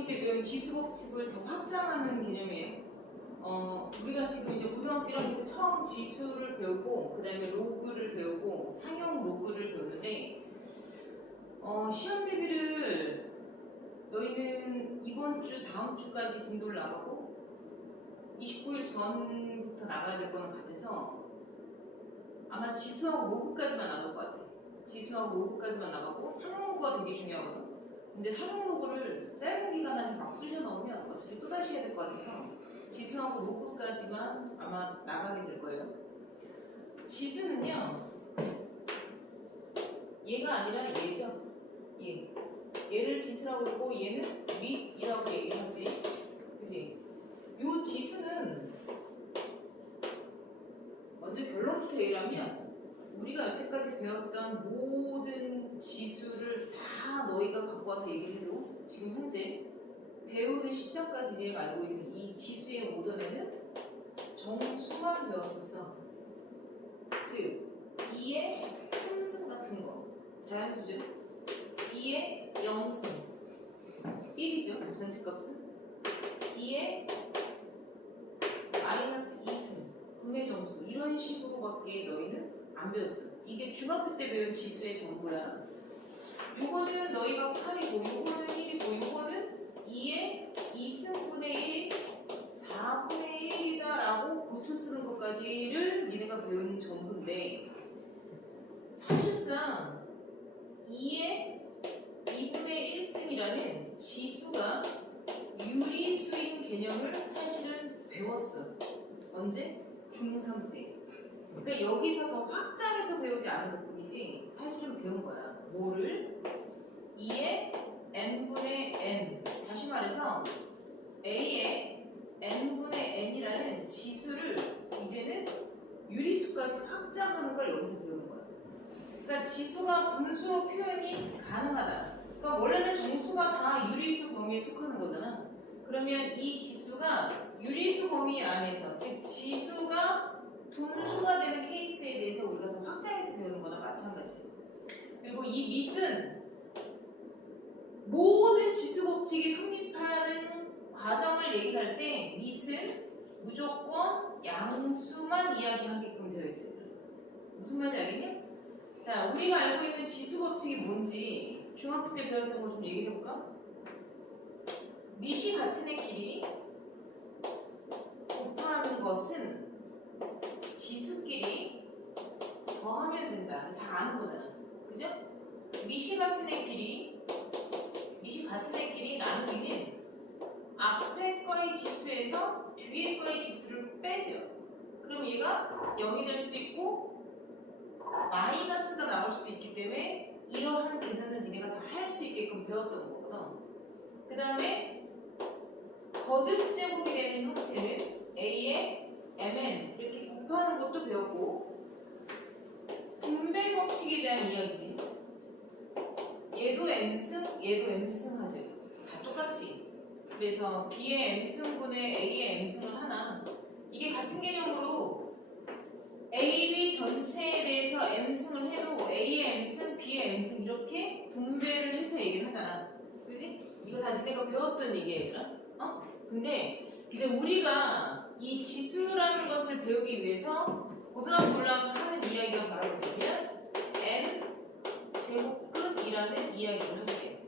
2학년 때 배운 지수법칙을 더 확장하는 개념이에요. 우리가 지금 이제 고등학교 1학년 때 처음 지수를 배우고 그 다음에 로그를 배우고 상용 로그를 배우는데 시험 대비를 너희는 이번 주 다음 주까지 진도를 나가고 29일 전부터 나가야 될 거는 같아서 아마 지수하고 로그까지만 나갈 것 같아. 지수하고 로그까지만 나가고 상용 로그가 되게 중요하거든. 근데 상용 로그를 짧은 기간 안에 막 쑤셔 넣으면 어차피 또다시 해야 될 것 같아서 지수하고 로그까지만 아마 나가게 될 거예요. 지수는요, 얘가 아니라 얘죠. 얘를 지수라고 그러고 얘는 밑이라고 얘기하지. 그치? 요 지수는 먼저 결론부터 얘기하면 우리가 여태까지 배웠던 모든 지수를 다 너희가 갖고 와서 얘기를 해도 지금 현재 배우는 시점까지 내가 알고 있는 이 지수의 모던에는 정수만 배웠었어. 즉 2의 3승 같은 거 자연수죠. 2의 0승 1이죠. 전체값은 2의 마이너스 2승 분의 정수 이런 식으로밖에 너희는 안 배웠어. 이게 중학교 때 배운 지수의 전부야. 요거는 너희가 8이고 요거는 1이고 요거는 2의 2승분의 1 4분의 1이다 라고 고쳐 쓰는 것까지를 니네가 배운 전부인데 사실상 2의 2분의 1승이라는 지수가 유리수인 개념을 사실은 배웠어. 언제? 중3 때. 그러니까 여기서 더 확장해서 배우지 않은 것 뿐이지 사실은 배운 거야. 뭐를? 2의 n분의 n. 다시 말해서 a의 n분의 n이라는 지수를 이제는 유리수까지 확장하는 걸 여기서 배우는 거야. 그러니까 지수가 분수로 표현이 가능하다. 그러니까 원래는 정수가 다 유리수 범위에 속하는 거잖아. 그러면 이 지수가 유리수 범위 안에서, 즉 지수가 분수가 되는 케이스에 대해서 우리가 더 확장해서 배우는 거나 마찬가지예요. 그리고 이 밑은 모든 지수 법칙이 성립하는 과정을 얘기할 때 밑은 무조건 양수만 이야기하게끔 되어 있어요. 무슨 말인지 알겠냐? 자, 우리가 알고 있는 지수 법칙이 뭔지 중학교 때 배웠던 걸 좀 얘기해 볼까? 밑이 같은 애끼리 곱하는 것은 지수끼리 더하면 된다. 다 아는 거잖아. 그죠? 밑이 같은 애끼리 나누기는 앞에 거의 지수에서 뒤에 거의 지수를 빼죠. 그럼 얘가 0이 될 수도 있고 마이너스가 나올 수도 있기 때문에 이러한 계산을 니네가 다 할 수 있게끔 배웠던 거거든. 그 다음에 거듭 제곱이 되는 형태는 a의 mn 이렇게 곱하는 것도 배웠고 분배 법칙에 대한 이야기지. 얘도 m승, 얘도 m승 하죠. 다 똑같이. 그래서 b의 m승분의 a의 m승은 하나. 이게 같은 개념으로 a, b 전체에 대해서 m승을 해도 a의 m승, b의 m승 이렇게 분배를 해서 얘기를 하잖아. 그지? 이거 다 니네가 배웠던 얘기야, 얘들아. 근데 이제 우리가 이 지수라는 것을 배우기 위해서 고등학교 올라와서 하는 이야기가 바로 뭐냐면 n 제곱근이라는 이야기를 하게.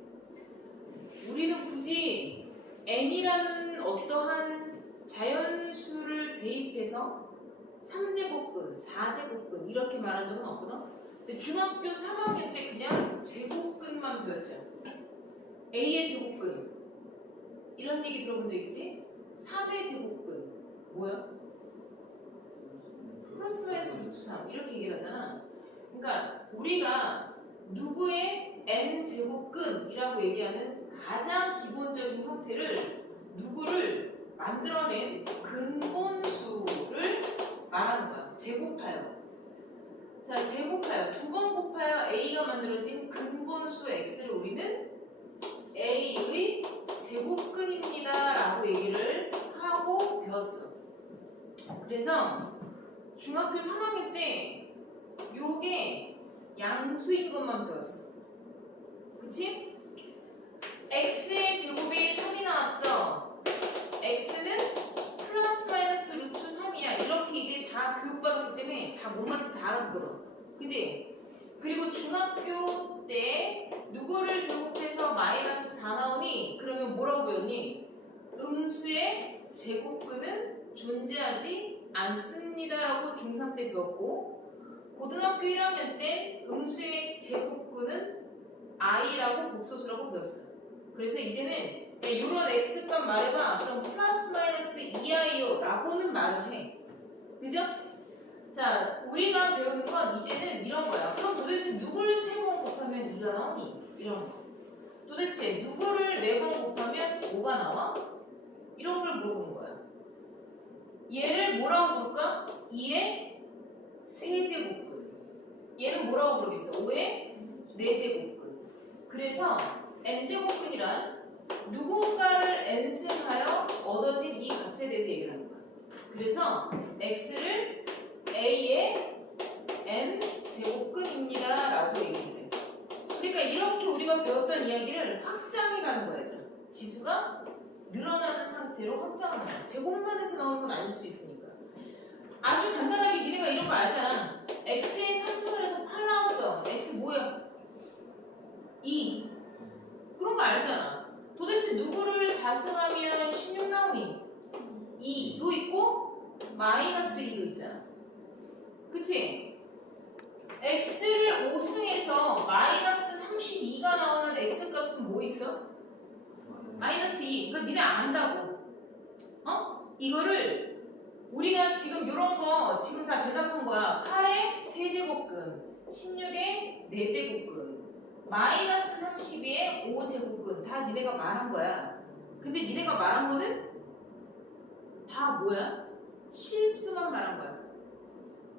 우리는 굳이 n이라는 어떠한 자연수를 대입해서 3제곱근, 4제곱근 이렇게 말한 적은 없거든. 근데 중학교 3학년 때 그냥 제곱근만 배웠죠. a의 제곱근 이런 얘기 들어본 적 있지? 3의 제곱근 뭐야? 플러스 마이너스 루트 3 이렇게 얘기를 하잖아. 그러니까 우리가 누구의 n제곱근이라고 얘기하는 가장 기본적인 형태를 누구를 만들어낸 근본수를 말하는 거야. 제곱하여. 자, 제곱하여. 두 번 곱하여 a가 만들어진 근본수 x를 우리는 a의 제곱근입니다 라고 얘기를 하고 배웠어. 그래서 중학교 3학년 때 요게 양수인 것만 배웠어. 그치? x의 제곱이 3이 나왔어. x는 플러스 마이너스 루트 3이야. 이렇게 이제 다 교육받았기 때문에 다 뭔 말인지 다 알았거든. 그지? 그리고 중학교 때 누구를 제곱해서 마이너스 4 나오니? 그러면 뭐라고 배웠니? 음수의 제곱근은 존재하지 않습니다라고 중3 때 배웠고, 고등학교 1학년 때 음수의 제곱근은 i라고 복소수라고 배웠어요. 그래서 이제는 이런 x값 말해봐. 그럼 플러스 마이너스 2i요 라고는 말을 해. 그죠? 자, 우리가 배우는 건 이제는 이런 거야. 그럼 도대체 누구를 3번 곱하면 2가 나오니? 이런 거. 도대체 누구를 4번 곱하면 5가 나와? 이런 걸 물어보는 거야. 얘를 뭐라고 부를까? 2의 세제곱근. 얘는 뭐라고 부르겠어? 5의 4제곱근. 그래서 n제곱근이란 누군가를 n승하여 얻어진 이 값에 대해서 얘기를 하는 거야. 그래서 x를 a의 n제곱근입니다 라고 얘기를 해. 그러니까 이렇게 우리가 배웠던 이야기를 확장해 가는 거야. 얘들아. 지수가 늘어나는 상태로 확장하는 거야. 제곱만 해서 나오는 건 아닐 수 있으니까. 아주 간단하게 니네가 이런 거 알잖아. x에 3승을 해서 8 나왔어. x 뭐야? 2. 그런 거 알잖아. 도대체 누구를 4승하면 16 나오니? 2도 있고 마이너스 2도 있잖아. 그치? x를 5승해서 마이너스 32가 나오는 x값은 뭐 있어? 마이너스 2. 이거 니네 안다고. 이거를 우리가 지금 이런 거 지금 다 대답한 거야. 8의 세제곱근, 16의 4제곱근, 마이너스 32의 5제곱근 다 니네가 말한 거야. 근데 니네가 말한 거는 다 뭐야? 실수만 말한 거야.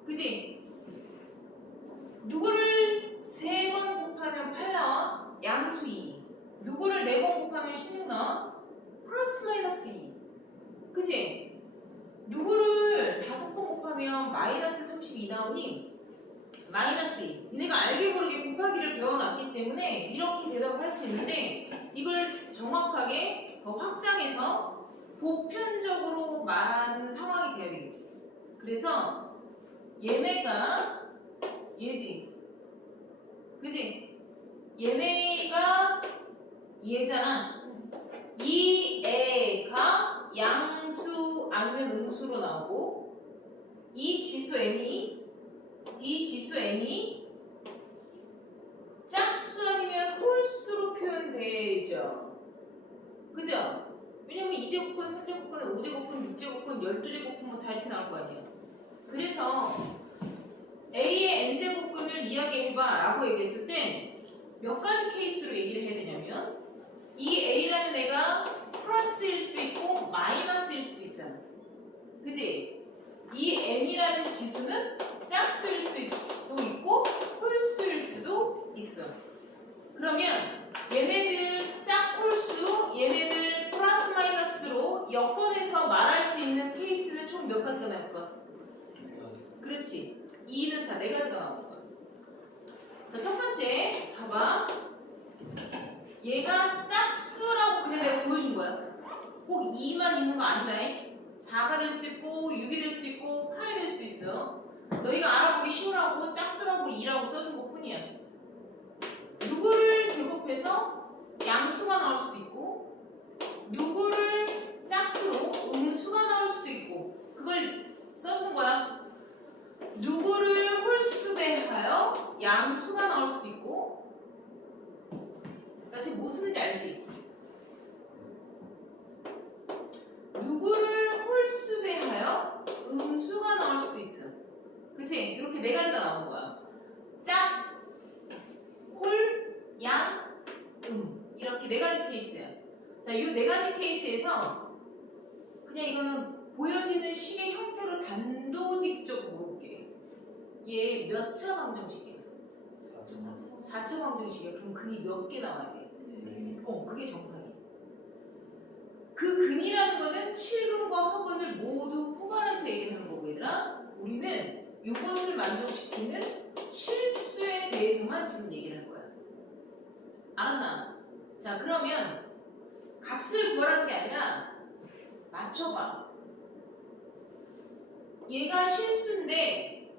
그지? 누구를 3번 곱하면 8 나와? 양수 2. 누구를 4번 곱하면 16 나와? 플러스 마이너스 2. 그지? 누구를 5번 곱하면 마이너스 32 나오니? 마이너스 2. 니네가 알게 모르게 곱하기를 배워놨기 때문에 이렇게 대답을 할 수 있는데, 이걸 정확하게 더 확장해서 보편적으로 말하는 상황이 돼야 되겠지. 그래서 얘네가 얘지. 그지? 얘네가 얘잖아. 이 애가 양수 아니면 음수로 나오고, 이 지수 n이 짝수 아니면 홀수로 표현되죠. 그죠? 왜냐면 2제곱근, 3제곱근, 5제곱근, 6제곱근, 12제곱근 뭐 다 이렇게 나올 거 아니야. 그래서 A의 n제곱근을 이야기해봐 라고 얘기했을 때 몇 가지 케이스로 얘기를 해야 되냐면, 이 A라는 애가 플러스일 수도 있고 마이너스일 수도 있잖아. 그지? 이 n이라는 지수는 짝수일 수도 있고 홀수일 수도 있어. 그러면 얘네들 짝홀수, 얘네들 플러스 마이너스로 여건에서 말할 수 있는 케이스는 총 몇 가지가 나올까? 그렇지. 2는 4, 4가지가 나오는 거야. 자, 첫 번째 봐봐. 얘가 짝수라고 그냥 내가 보여준 거야. 꼭 2만 있는 거 아니다. 4가 될 수도 있고 6이 될 수도 있고 8이 될 수도 있어. 너희가 알아보기 쉬우라고 짝수라고 2라고 써준 것 뿐이야. 누구를 제곱해서 양수가 나올 수도 있고, 누구를 짝수로 음수가 나올 수도 있고, 그걸 써주는 거야. 누구를 홀수배하여 양수가 나올 수도 있고. 나 지금 뭐 쓰는지 알지? 누구를 홀수배하여 음수가 나올 수도 있어. 그치? 이렇게 4가지가 나오는 거야. 짝, 홀, 양, 이렇게 4가지 케이스야. 자, 이 4가지 케이스에서 그냥 이거는 보여지는 식의 형태로 단도직입적으로 물어볼게. 얘 몇 차 방정식이야? 4차 방정식이야. 그럼 근이 몇 개 나와야 돼? 그게 정상이야. 그 근이라는 거는 실근과 허근을 모두 포괄해서 얘기하는 거고, 얘들아. 우리는 이것을 만족시키는 실수에 대해서만 지금 얘기를 할 거야. 알았나? 자, 그러면 값을 구하라는 게 아니라 맞춰봐. 얘가 실수인데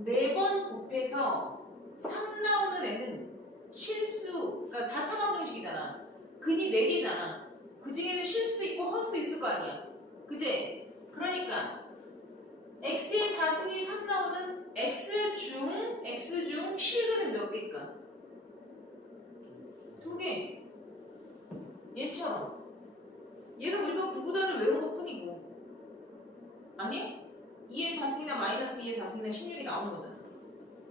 4번 곱해서 3 나오는 애는 실수, 그러니까 4차 방정식이잖아. 근이 4개잖아. 그 중에는 실수도 있고 허수도 있을 거 아니야. 그지? 그러니까 x의 4승이 3 나오는 x 중 실근은 몇 개일까? 2개. 얘처럼. 얘는 우리가 구구단을 외운 것 뿐이고. 아니? 2의 4승이나 마이너스 2의 4승이나 16이 나오는 거잖아.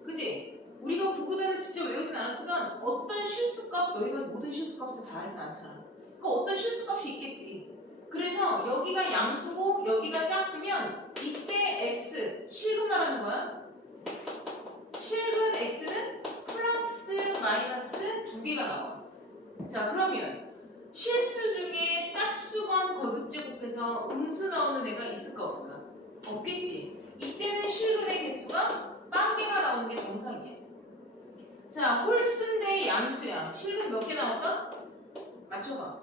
그지? 우리가 구구단을 진짜 외우진 않았지만 어떤 실수값, 너희가 모든 실수값을 다 하진 않잖아. 그 어떤 실수값이 있겠지. 그래서 여기가 양수고 여기가 짝수면 이때 x, 실근 말하는 거야. 실근 x는 플러스 마이너스 2개가 나와. 자, 그러면 실수 중에 짝수번 거듭제곱해서 음수 나오는 애가 있을까 없을까? 없겠지. 이때는 실근의 개수가 빵개가 나오는 게 정상이야. 자, 홀수인데 양수야. 실근 몇 개 나올까? 맞춰봐.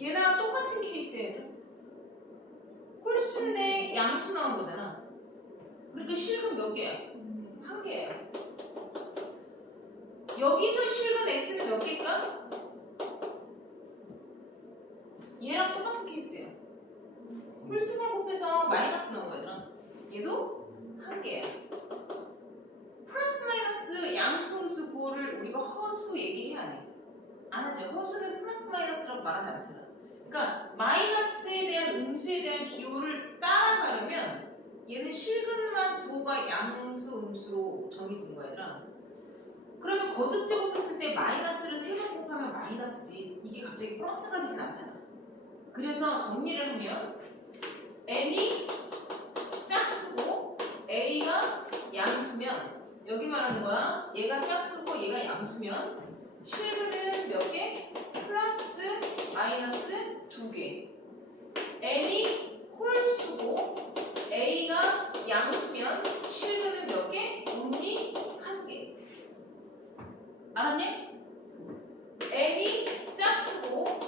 얘랑 똑같은 케이스에는 홀수인데 양수 나온 거잖아. 그러니까 실근 몇 개야? 1개야. 여기서 실근 x는 몇 개일까? 얘랑 똑같은 케이스야. 홀수만 곱해서 마이너스 나온 거잖아. 얘도 1개야. 플러스 마이너스 양수 음수 구호를 우리가 허수 얘기해야 안 해. 안 하죠. 허수는 플러스 마이너스라고 말하지 않잖아. 그러니까 마이너스에 대한 음수에 대한 기호를 따라가려면 얘는 실근만 부호가 양수 음수로 정해지는 거야. 얘들아. 그러면 거듭 제곱했을 때 마이너스를 3번 곱하면 마이너스지. 이게 갑자기 플러스가 되진 않잖아. 그래서 정리를 하면 n이 짝수고 a가 양수면 여기 말하는 거야. 얘가 짝수고 얘가 양수면 실근은 몇 개? 플러스 마이너스 2개. n이 홀수고 a가 양수면 실근은 몇 개? only 1개. 알았니? n이 짝수고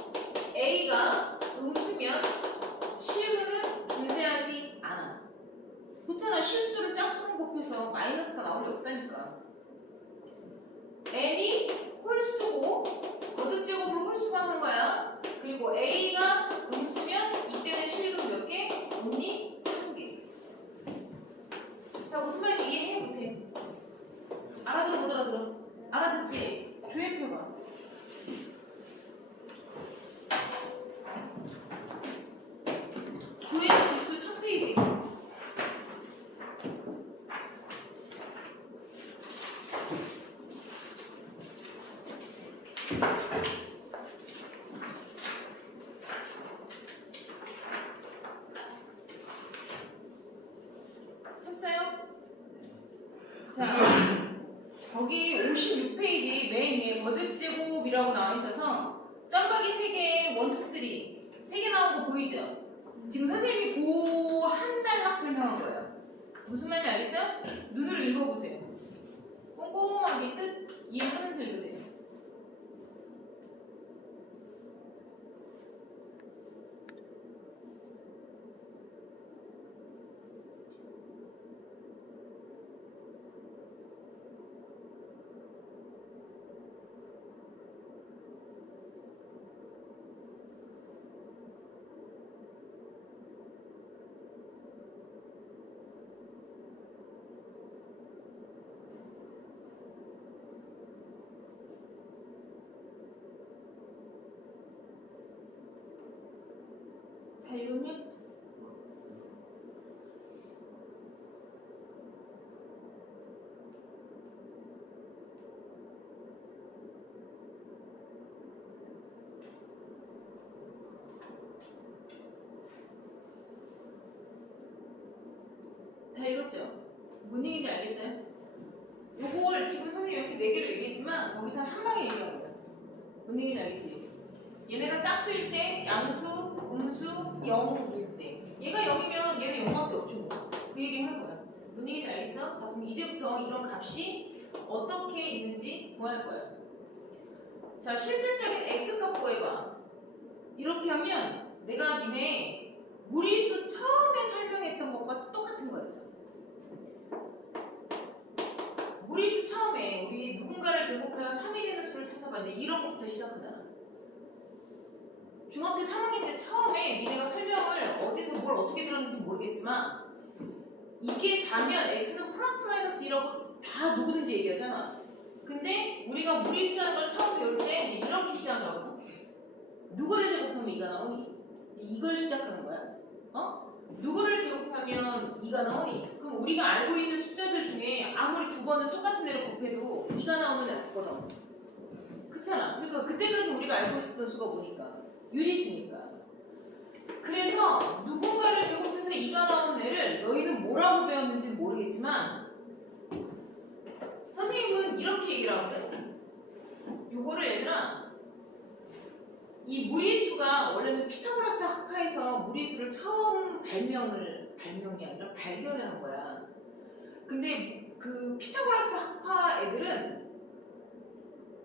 a가 음수면 실근은 존재하지 않아. 그렇잖아. 실수를 짝수로 곱해서 마이너스가 나올 리 없다니까. n이 홀수고 거듭제곱을 홀수가 하는 거야. 그리고 a가 음수면 이때는 실근 몇 개? only 1개. 자, 무슨 말인지 이해해 못해? 알아들어 못 알아들어? 알아듣지? 조회표가. 조회 지수 첫 페이지. 했어요? 자, 거기 56페이지 맨 위에 거듭제곱이라고 나와 있어서 점박이 3개, 1, 2, 3 개 나온 거 보이죠? 지금 선생님이 그 한 단락 설명한 거예요. 무슨 말인지 알겠어요? 눈을 읽어보세요. 꼼꼼하게 뜻 이해하면서 읽으세요. 다 읽으면? 다 읽었죠? 뭔 얘기인지 알겠어요? 요걸 지금 선생님이 이렇게 4개로 얘기했지만 거기서 한 방에 얘기합니다. 뭔 얘기인지 알겠지? 얘네가 짝수일 때, 양수, 음수, 0일 때 얘가 0이면 얘는 0밖에 없죠. 뭐. 그 얘기 하는 거야. 뭔 얘기인지 알겠어? 자, 그럼 이제부터 이런 값이 어떻게 있는지 구할 거야. 자, 실질적인 x값 구해봐. 이렇게 하면 내가 니네 무리수 처음에 설명했던 것과 똑같은 거예요. 무리수 처음에 우리 누군가를 제곱하여 3이 되는 수를 찾아봐. 이제 이런 것부터 시작하잖아. 중학교 3학년 때 처음에 니네가 설명을 어디서 뭘 어떻게 들었는지 모르겠지만 이게 4면 x는 플러스 마이너스 2라고 다 누구든지 얘기하잖아. 근데 우리가 무리수라는 걸 처음 배울 때 이제 이렇게 시작을 하거든. 누구를 제곱하면 2가 나오니? 이걸 시작하는 거야. 누구를 제곱하면 2가 나오니? 그럼 우리가 알고 있는 숫자들 중에 아무리 두 번을 똑같은 애를 곱해도 2가 나오는 애가 없거든. 그렇잖아. 그러니까 그때까지 우리가 알고 있었던 수가 뭐니까? 유리수니까. 그래서 누군가를 제곱해서 2가 나오는 애를 너희는 뭐라고 배웠는지는 모르겠지만 선생님은 이렇게 얘기를 하거든. 요거를 얘들아, 이 무리수가 원래는 피타고라스 학파에서 무리수를 처음 발명이 아니라 발견을 한 거야. 근데 그 피타고라스 학파 애들은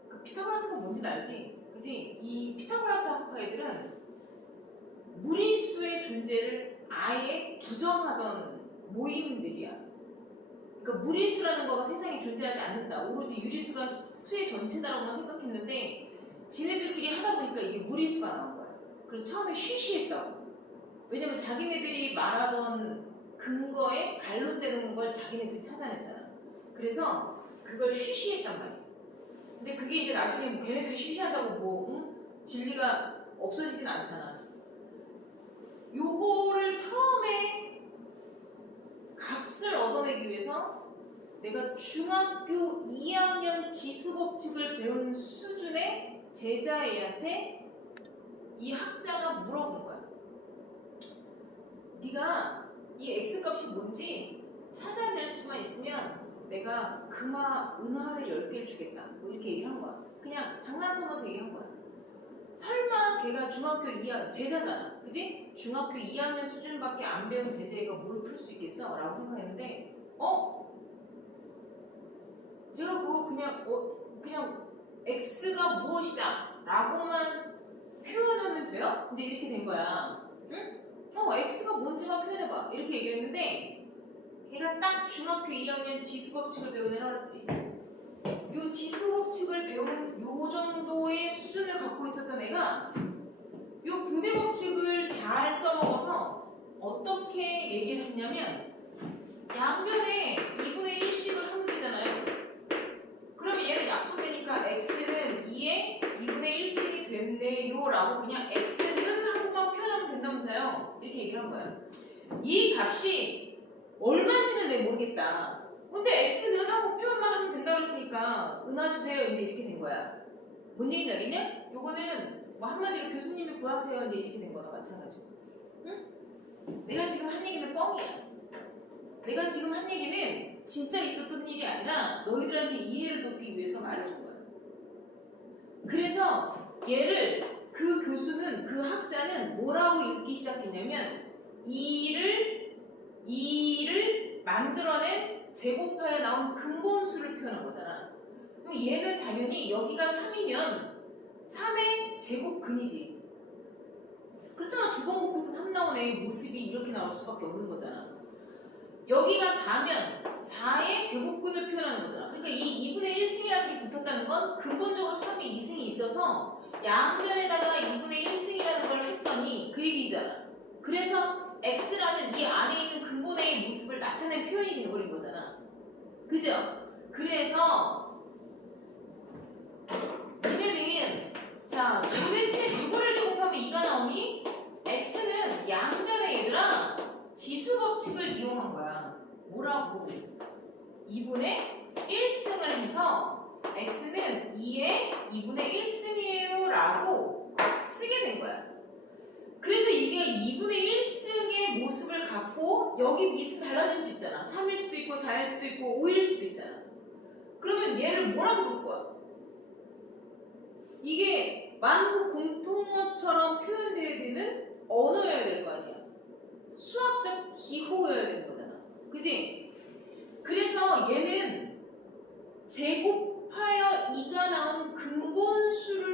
그 피타고라스가 뭔지 알지? 그지? 이 피타고라스 학파 애들은 무리수의 존재를 아예 부정하던 모임들이야. 그러니까 무리수라는 거가 세상에 존재하지 않는다. 오로지 유리수가 수의 전체다라고만 생각했는데 지네들끼리 하다 보니까 이게 무리수가 나온 거야. 그래서 처음에 쉬쉬했다고. 왜냐면 자기네들이 말하던 근거에 반론되는 걸 자기네들이 찾아냈잖아. 그래서 그걸 쉬쉬했단 말이야. 근데 그게 이제 나중에 뭐 걔네들이 쉬쉬한다고 진리가 없어지진 않잖아. 요거를 처음에 값을 얻어내기 위해서 내가 중학교 2학년 지수법칙을 배운 수준의 제자애한테 이 학자가 물어본 거야. 네가 이 x값이 뭔지 찾아낼 수만 있으면 내가 은하를 10개를 주겠다. 뭐 이렇게 얘기를 한 거야. 그냥 장난삼아서 얘기한 거야. 설마 걔가 중학교 2학년 제자잖아. 그지? 중학교 2학년 수준밖에 안 배운 제자애가 뭘 풀 수 있겠어? 라고 생각했는데 제가 그거 그냥 x가 무엇이다 라고만 표현하면 돼요? 이제 이렇게 된 거야. 응? x가 뭔지만 표현해봐. 이렇게 얘기했는데 걔가 딱 중학교 2학년 지수법칙을 배운 애라 그랬지. 요 지수법칙을 배운 요 정도의 수준을 갖고 있었던 애가 요 분배법칙을 잘 써먹어서 어떻게 얘기를 했냐면 양변에 2분의 1씩을 하면 되잖아요. 그러면 얘는 약분되니까 x는 2에 2분의 1씩이 됐네요 라고 그냥 x는 하고만 표현하면 된다면서요. 이렇게 얘기를 한 거야. 이 값이 얼마인지는 내가 모르겠다. 근데 x는 하고 표현만 하면 된다고 했으니까 은하 주세요 이제 이렇게 된 거야. 뭔 얘기인지 알겠냐? 요거는 뭐 한마디로 교수님이 구하세요 이제 이렇게 된 거나 마찬가지고. 응? 내가 지금 한 얘기는 뻥이야. 내가 지금 한 얘기는 진짜 있었던 일이 아니라 너희들한테 이해를 돕기 위해서 말해준 거야. 그래서 얘를 그 교수는 그 학자는 뭐라고 읽기 시작했냐면 2를 만들어낸 제곱하에 나온 근본수를 표현한 거잖아. 그럼 얘는 당연히 여기가 3이면 3의 제곱근이지. 그렇잖아. 두 번 곱해서 3 나온 애의 모습이 이렇게 나올 수밖에 없는 거잖아. 여기가 4면 4의 제곱근을 표현하는 거잖아. 그러니까 이 2분의 1승이라는 게 붙었다는 건 근본적으로 처음에 2승이 있어서 양변에다가 2분의 1승이라는 걸 했더니 그 얘기잖아. 그래서 x라는 이 안에 있는 근본의 모습을 나타낸 표현이 돼버린 거잖아. 그죠? 그래서 얘네는 자 도대체 누구를 제곱하면 2가 나오니? x는 양변에 얘들아 지수법칙을 이용한 거야. 뭐라고? 2분의 1승을 해서 x는 2의 2분의 1승이에요 라고 쓰게 된 거야. 그래서 이게 2분의 1승의 모습을 갖고 여기 밑은 달라질 수 있잖아. 3일 수도 있고 4일 수도 있고 5일 수도 있잖아. 그러면 얘를 뭐라고 부를 거야? 이게 만국 공통어처럼 표현되어야 되는 언어여야 될 거 아니야. 수학적 기호여야 되는 거잖아. 그지? 그래서 얘는 제곱하여 2가 나온 근본수를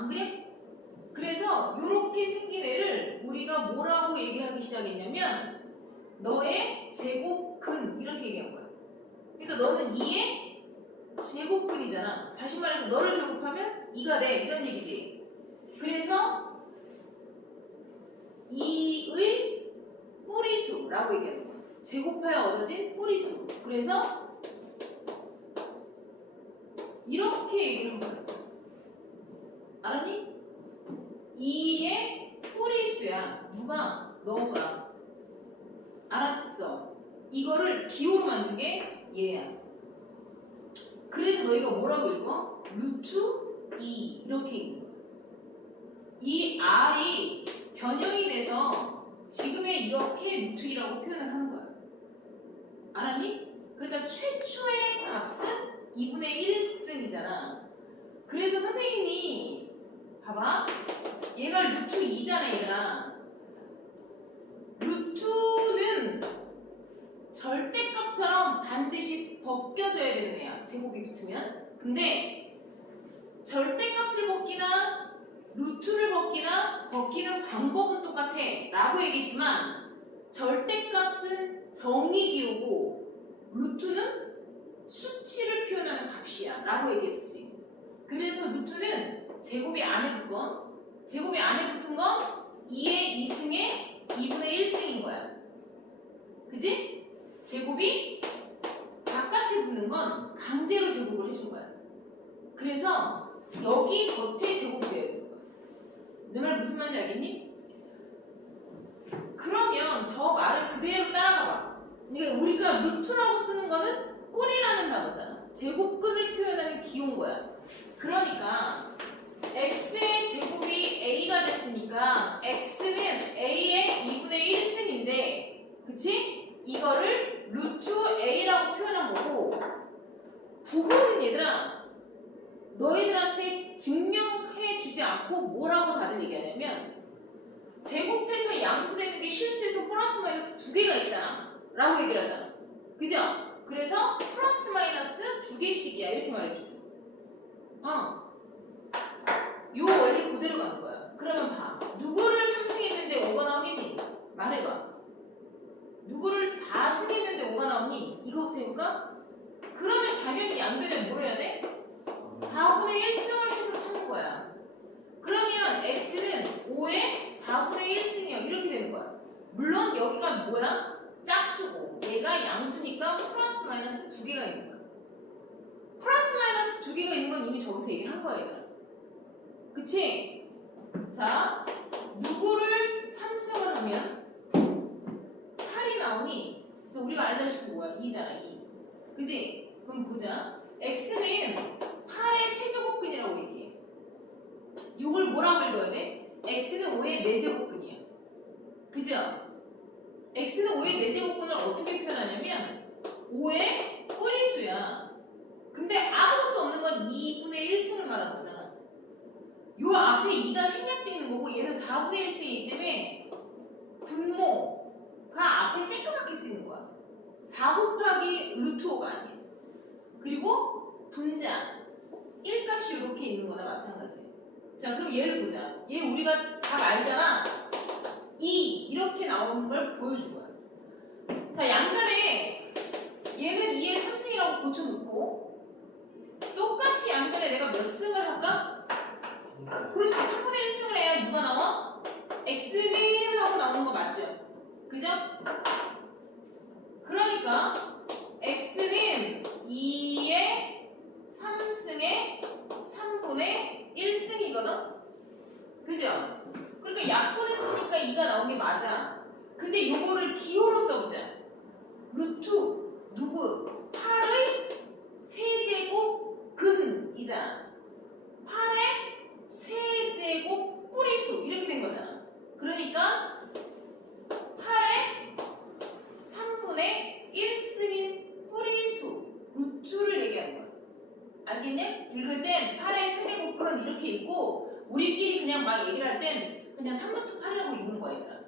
안 그래? 그래서 이렇게 생긴 애를 우리가 뭐라고 얘기하기 시작했냐면 너의 제곱근 이렇게 얘기한 거야. 그러니까 너는 2의 제곱근이잖아. 다시 말해서 너를 제곱하면 2가 돼 이런 얘기지. 그래서 2의 뿌리수라고 얘기하는 거야. 제곱하여 얻어진 뿌리수. 그래서 이렇게 얘기를 한 거야. 알았니? 2의 뿌리수야. 누가? 너가. 알았어. 이거를 기호로 만든 게 얘야. 그래서 너희가 뭐라고 읽어? 루트 2 이렇게 읽는 거야. 이 R이 변형이 돼서 지금의 이렇게 루트 2라고 표현을 하는 거야. 알았니? 그러니까 최초의 값은 2분의 1승이잖아. 그래서 선생님이 봐봐. 얘가 루트 2잖아 얘들아. 루트는 절대값처럼 반드시 벗겨져야 되는 애야. 제곱이 붙으면. 근데 절대값을 벗기나 루트를 벗기는 방법은 똑같아 라고 얘기했지만 절대값은 정의기호고 루트는 수치를 표현하는 값이야 라고 얘기했었지. 그래서 루트는 제곱이 안에 붙은 건 2의 2승에 2분의 1승인 거야. 그지? 제곱이 바깥에 붙는 건 강제로 제곱을 해준 거야. 그래서 여기 겉에 제곱이 되어 있을 거야. 내 말 무슨 말인지 알겠니? 그러면 저 말을 그대로 따라가 봐. 그러니까 우리가 루트라고 쓰는 거는 뿌리라는 단어잖아. 제곱근을 표현하는 기호인 거야. 그러니까 x의 제곱이 a가 됐으니까 x는 a의 2분의 1승인데 그치? 이거를 루트 a라고 표현한 거고 부호는 얘들아 너희들한테 증명해 주지 않고 뭐라고 다들 얘기하냐면 제곱해서 양수되는 게 실수해서 플러스 마이너스 두 개가 있잖아 라고 얘기를 하잖아. 그죠? 그래서 플러스 마이너스 두 개씩이야 이렇게 말해주죠. 요 원리 그대로 가는 거야. 그러면 봐. 누구를 3승했는데 5가 나오겠니? 말해봐. 누구를 4승했는데 5가 나오니? 이거부터 해볼까? 그러면 당연히 양변에 뭘 해야 돼? 4분의 1승을 해서 찾는 거야. 그러면 x는 5의 4분의 1승이야. 이렇게 되는 거야. 물론 여기가 뭐야? 짝수고 얘가 양수니까 플러스 마이너스 두 개가 있는 거야. 플러스 마이너스 두 개가 있는 건 이미 저기서 얘기를 한 거야 얘들아. 그치? 자, 누구를 3승을 하면 8이 나오니? 그래서 우리가 알다시피 뭐야? 2잖아 2. 그치? 그럼 보자. x는 8의 세제곱근이라고 얘기해. 이걸 뭐라고 읽어야 돼? x는 5의 4제곱근이야. 그죠? x는 5의 4제곱근을 어떻게 표현하냐면 5의 뿌리수야. 근데 아무것도 없는 건 2분의 1승을 말하는 거잖아. 요 앞에 2가 생략되어 있는 거고 얘는 4분의 1승이기 때문에 분모가 앞에 쬐끄맣게 쓰이는 거야. 4 곱하기 루트 5가 아니야. 그리고 분자 1값이 이렇게 있는 거나 마찬가지. 자 그럼 얘를 보자. 얘 우리가 다 알잖아. 2 이렇게 나오는 걸 보여준 거야. 자 양변에 얘는 2의 3승이라고 고쳐놓고 똑같이 양변에 내가 몇 승을 할까? 그렇지. 3분의 1승을 해야 누가 나와? x는 하고 나오는 거 맞죠? 그죠? 그러니까 x는 2의 3승의 3분의 1승이거든? 그죠? 그러니까 약분했으니까 2가 나온 게 맞아. 근데 요거를 기호로 써보자. 루트 누구? 8의 세제곱 근이잖아. 8의 세제곱 뿌리수 이렇게 된 거잖아. 그러니까 8의 3분의 1승인 뿌리수 루트를 얘기하는 거야. 알겠냐? 읽을 땐 8의 세제곱은 이렇게 읽고 우리끼리 그냥 막 얘기를 할 땐 그냥 3루트 8이라고 읽는 거야 얘들아.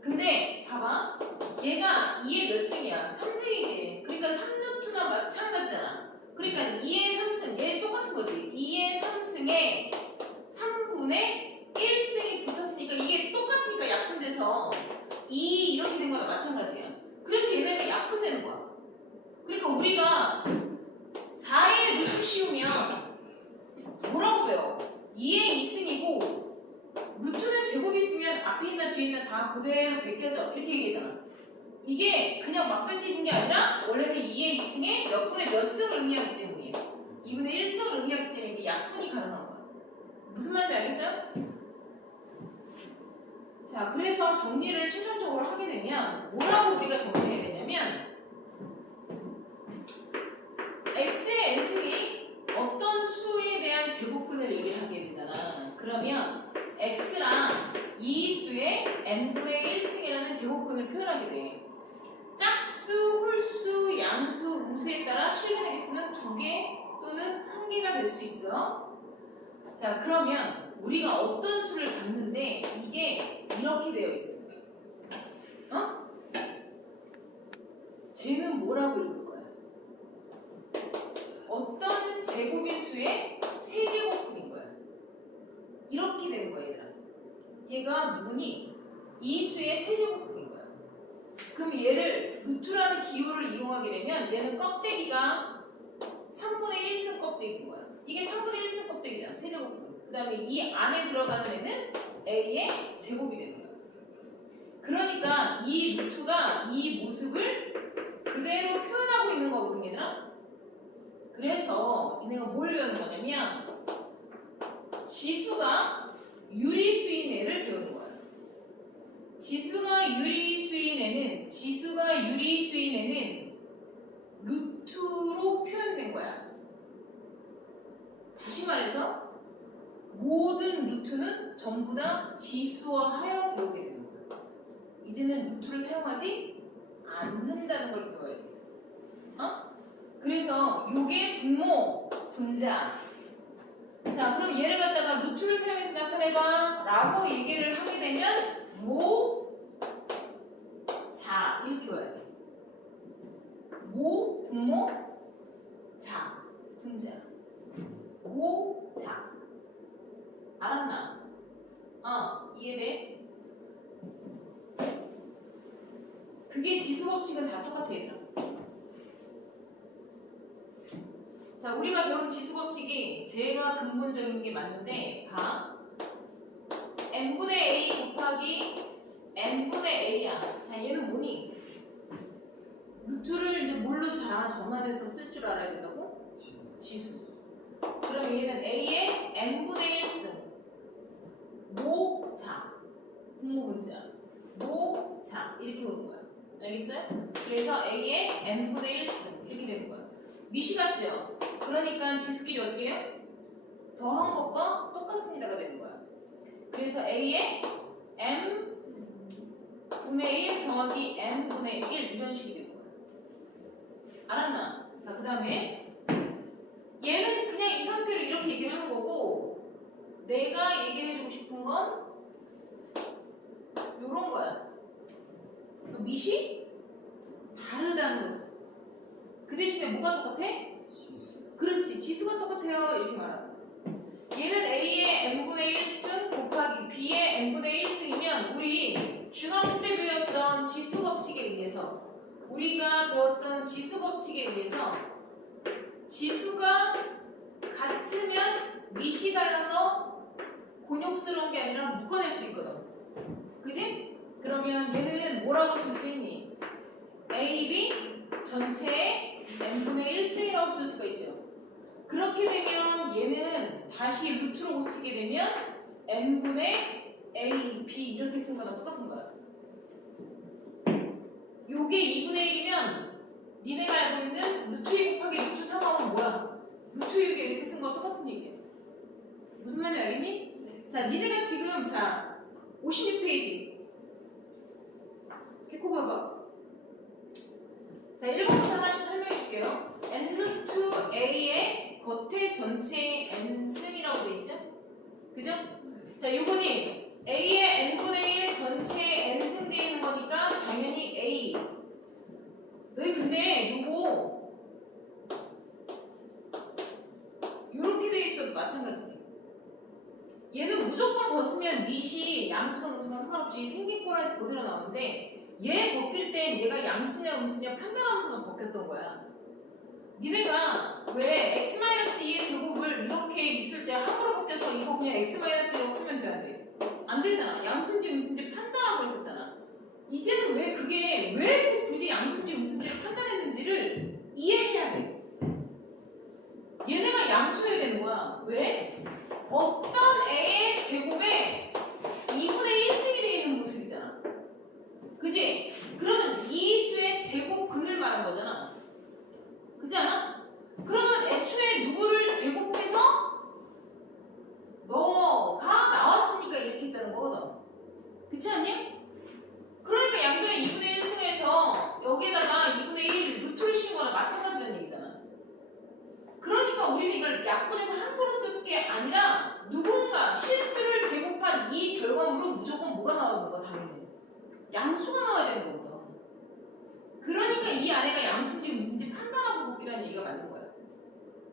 근데 봐봐. 얘가 2의 몇 승이야? 3승이지. 그러니까 3루트나 마찬가지잖아. 그러니까 2의 3승 얘 똑같은 거지. 2의 3승에 3분의 앞에 있나 뒤에 있나 다 그대로 베껴져 이렇게 얘기하잖아. 이게 그냥 막 베껴진 게 아니라 원래는 2의 2승에 몇 분의 몇 승을 의미하기 때문이에요. 2분의 1승을 의미하기 때문에 이게 약분이 가능한 거야. 무슨 말인지 알겠어요? 자, 그래서 정리를 최종적으로 하게 되면 뭐라고 우리가 정리해야 되냐면 x의 n승이 어떤 수에 대한 제곱근을 얘기를 하게 되잖아. 그러면 x랑 이 수의 n분의 1승이라는 제곱근을 표현하게 돼. 짝수, 홀수, 양수, 음수에 따라 실근의 개수는 2개 또는 1개가 될 수 있어. 자, 그러면 우리가 어떤 수를 봤는데 이게 이렇게 되어 있습니다. 어? 쟤는 뭐라고 읽을 거야? 어떤 제곱인 수의 세제곱근인 거야. 이렇게 되는 거야, 얘들아. 얘가 누구니? 이 수의 세제곱근인 거야. 그럼 얘를 루트라는 기호를 이용하게 되면 얘는 껍데기가 3분의 1승 껍데기인 거야. 이게 3분의 1승 껍데기잖아, 세제곱근. 그 다음에 이 안에 들어가는 애는 a의 제곱이 되는 거야. 그러니까 이 루트가 이 모습을 그대로 표현하고 있는 거거든, 얘들아. 그래서 얘네가 뭘 배우는 거냐면 지수가 유리수인 애를 배우는 거야. 지수가 유리수인 애는 루트로 표현된 거야. 다시 말해서 모든 루트는 전부 다 지수화하여 배우게 되는 거야. 이제는 루트를 사용하지 않는다는 걸 배워야 돼. 그래서 요게 분모, 분자. 자, 그럼 얘를 갖다가 루트를 사용해서 나타내봐 라고 얘기를 하게 되면 모, 자 이렇게 와야 돼. 모, 분모, 자, 분자. 모, 자. 알았나? 이해돼? 그게 지수 법칙은 다 똑같아, 얘들아. 자, 우리가 배운 지수 법칙이 제가 근본적인 게 맞는데, 봐. n분의 a 곱하기 n분의 a야. 자, 얘는 뭐니? 루트를 이제 뭘로 다 전환해서 쓸 줄 알아야 된다고? 지수. 그럼 얘는 a의 n분의 1승. 모, 자. 분모분자. 모, 자. 이렇게 오는 거야. 알겠어요? 그래서 a의 n분의 1승. 이렇게 되는 거야. 미시 같죠? 그러니까 지수끼리 어떻게 해요? 더한 것과 똑같습니다가 되는 거야. 그래서 a의 m분의 1 더하기 n분의 1 이런 식이 되는 거야. 알았나? 자, 그 다음에 얘는 그냥 이 상태로 이렇게 얘기를 하는 거고 내가 얘기를 해주고 싶은 건 요런 거야. 미시? 다르다는 거지. 그 대신에 뭐가 똑같아? 그렇지, 지수가 똑같아요. 이렇게 말하는 거야. 얘는 a의 n분의 1승 곱하기 b의 n분의 1승이면 우리 중학교 때 배웠던 지수 법칙에 의해서 우리가 배웠던 지수 법칙에 의해서 지수가 같으면 밑이 달라서 곤욕스러운 게 아니라 묶어낼 수 있거든. 그지? 그러면 얘는 뭐라고 쓸 수 있니? a, b 전체의 n분의 1승이라고 쓸 수가 있죠. 그렇게 되면 얘는 다시 루트로 고치게 되면 n분의 a, b 이렇게 쓴 거랑 똑같은 거야. 요게 2분의 1이면 니네가 알고 있는 루트 2 곱하기 루트 3하면 뭐야? 루트 6에 이렇게 쓴 거랑 똑같은 얘기야. 무슨 말인지 알겠니? 자, 니네가 지금 자 56페이지 개코 봐봐. 자, 1번부터 하나씩 설명해 줄게요. n 루트 a의 겉에 전체 n승이라고 돼 있죠? 그죠? 자, 요거니 a의 n분의 1 전체 n승 되어 있는 거니까 당연히 a. 너희 근데 요거 요렇게 돼 있어도 마찬가지지. 얘는 무조건 벗으면 밑이 양수건 음수건 상관없이 생긴 거라서 그대로 나오는데 얘 벗길 땐 얘가 양수냐 음수냐 판단하면서 벗겼던 거야. 니네가 왜 x-2의 제곱을 이렇게 있을 때 함으로 벗겨서 이거 그냥 x-2라고 쓰면 돼야 돼. 안 안 되잖아. 양수인지 음수인지 판단하고 있었잖아. 이제는 왜 꼭 굳이 양수인지 음수인지를 판단했는지를 이해해야 돼. 얘네가 양수여야 되는 거야. 왜? 어떤 A의 제곱에 2분의 1승이 되어 있는 모습이잖아. 그지? 그러면 이 수의 제곱근을 말한 거잖아. 그지 않아? 그러면 애초에 누구를 제곱해서 너가 나왔으니까 이렇게 했다는 거거든. 그렇지 않니? 그러니까 양변에 2분의 1승에서 여기에다가 2분의 1 루트를 씌운 거랑 마찬가지라는 얘기잖아. 그러니까 우리는 이걸 약분해서 함부로 쓸 게 아니라 누군가 실수를 제곱한 이 결과물은 무조건 뭐가 나오는 거야, 당연히. 양수가 나와야 되는 거거든. 그러니까 이 안에가 양수인지 음수인지 판단하고 곱기라는 얘기가 맞는 거야.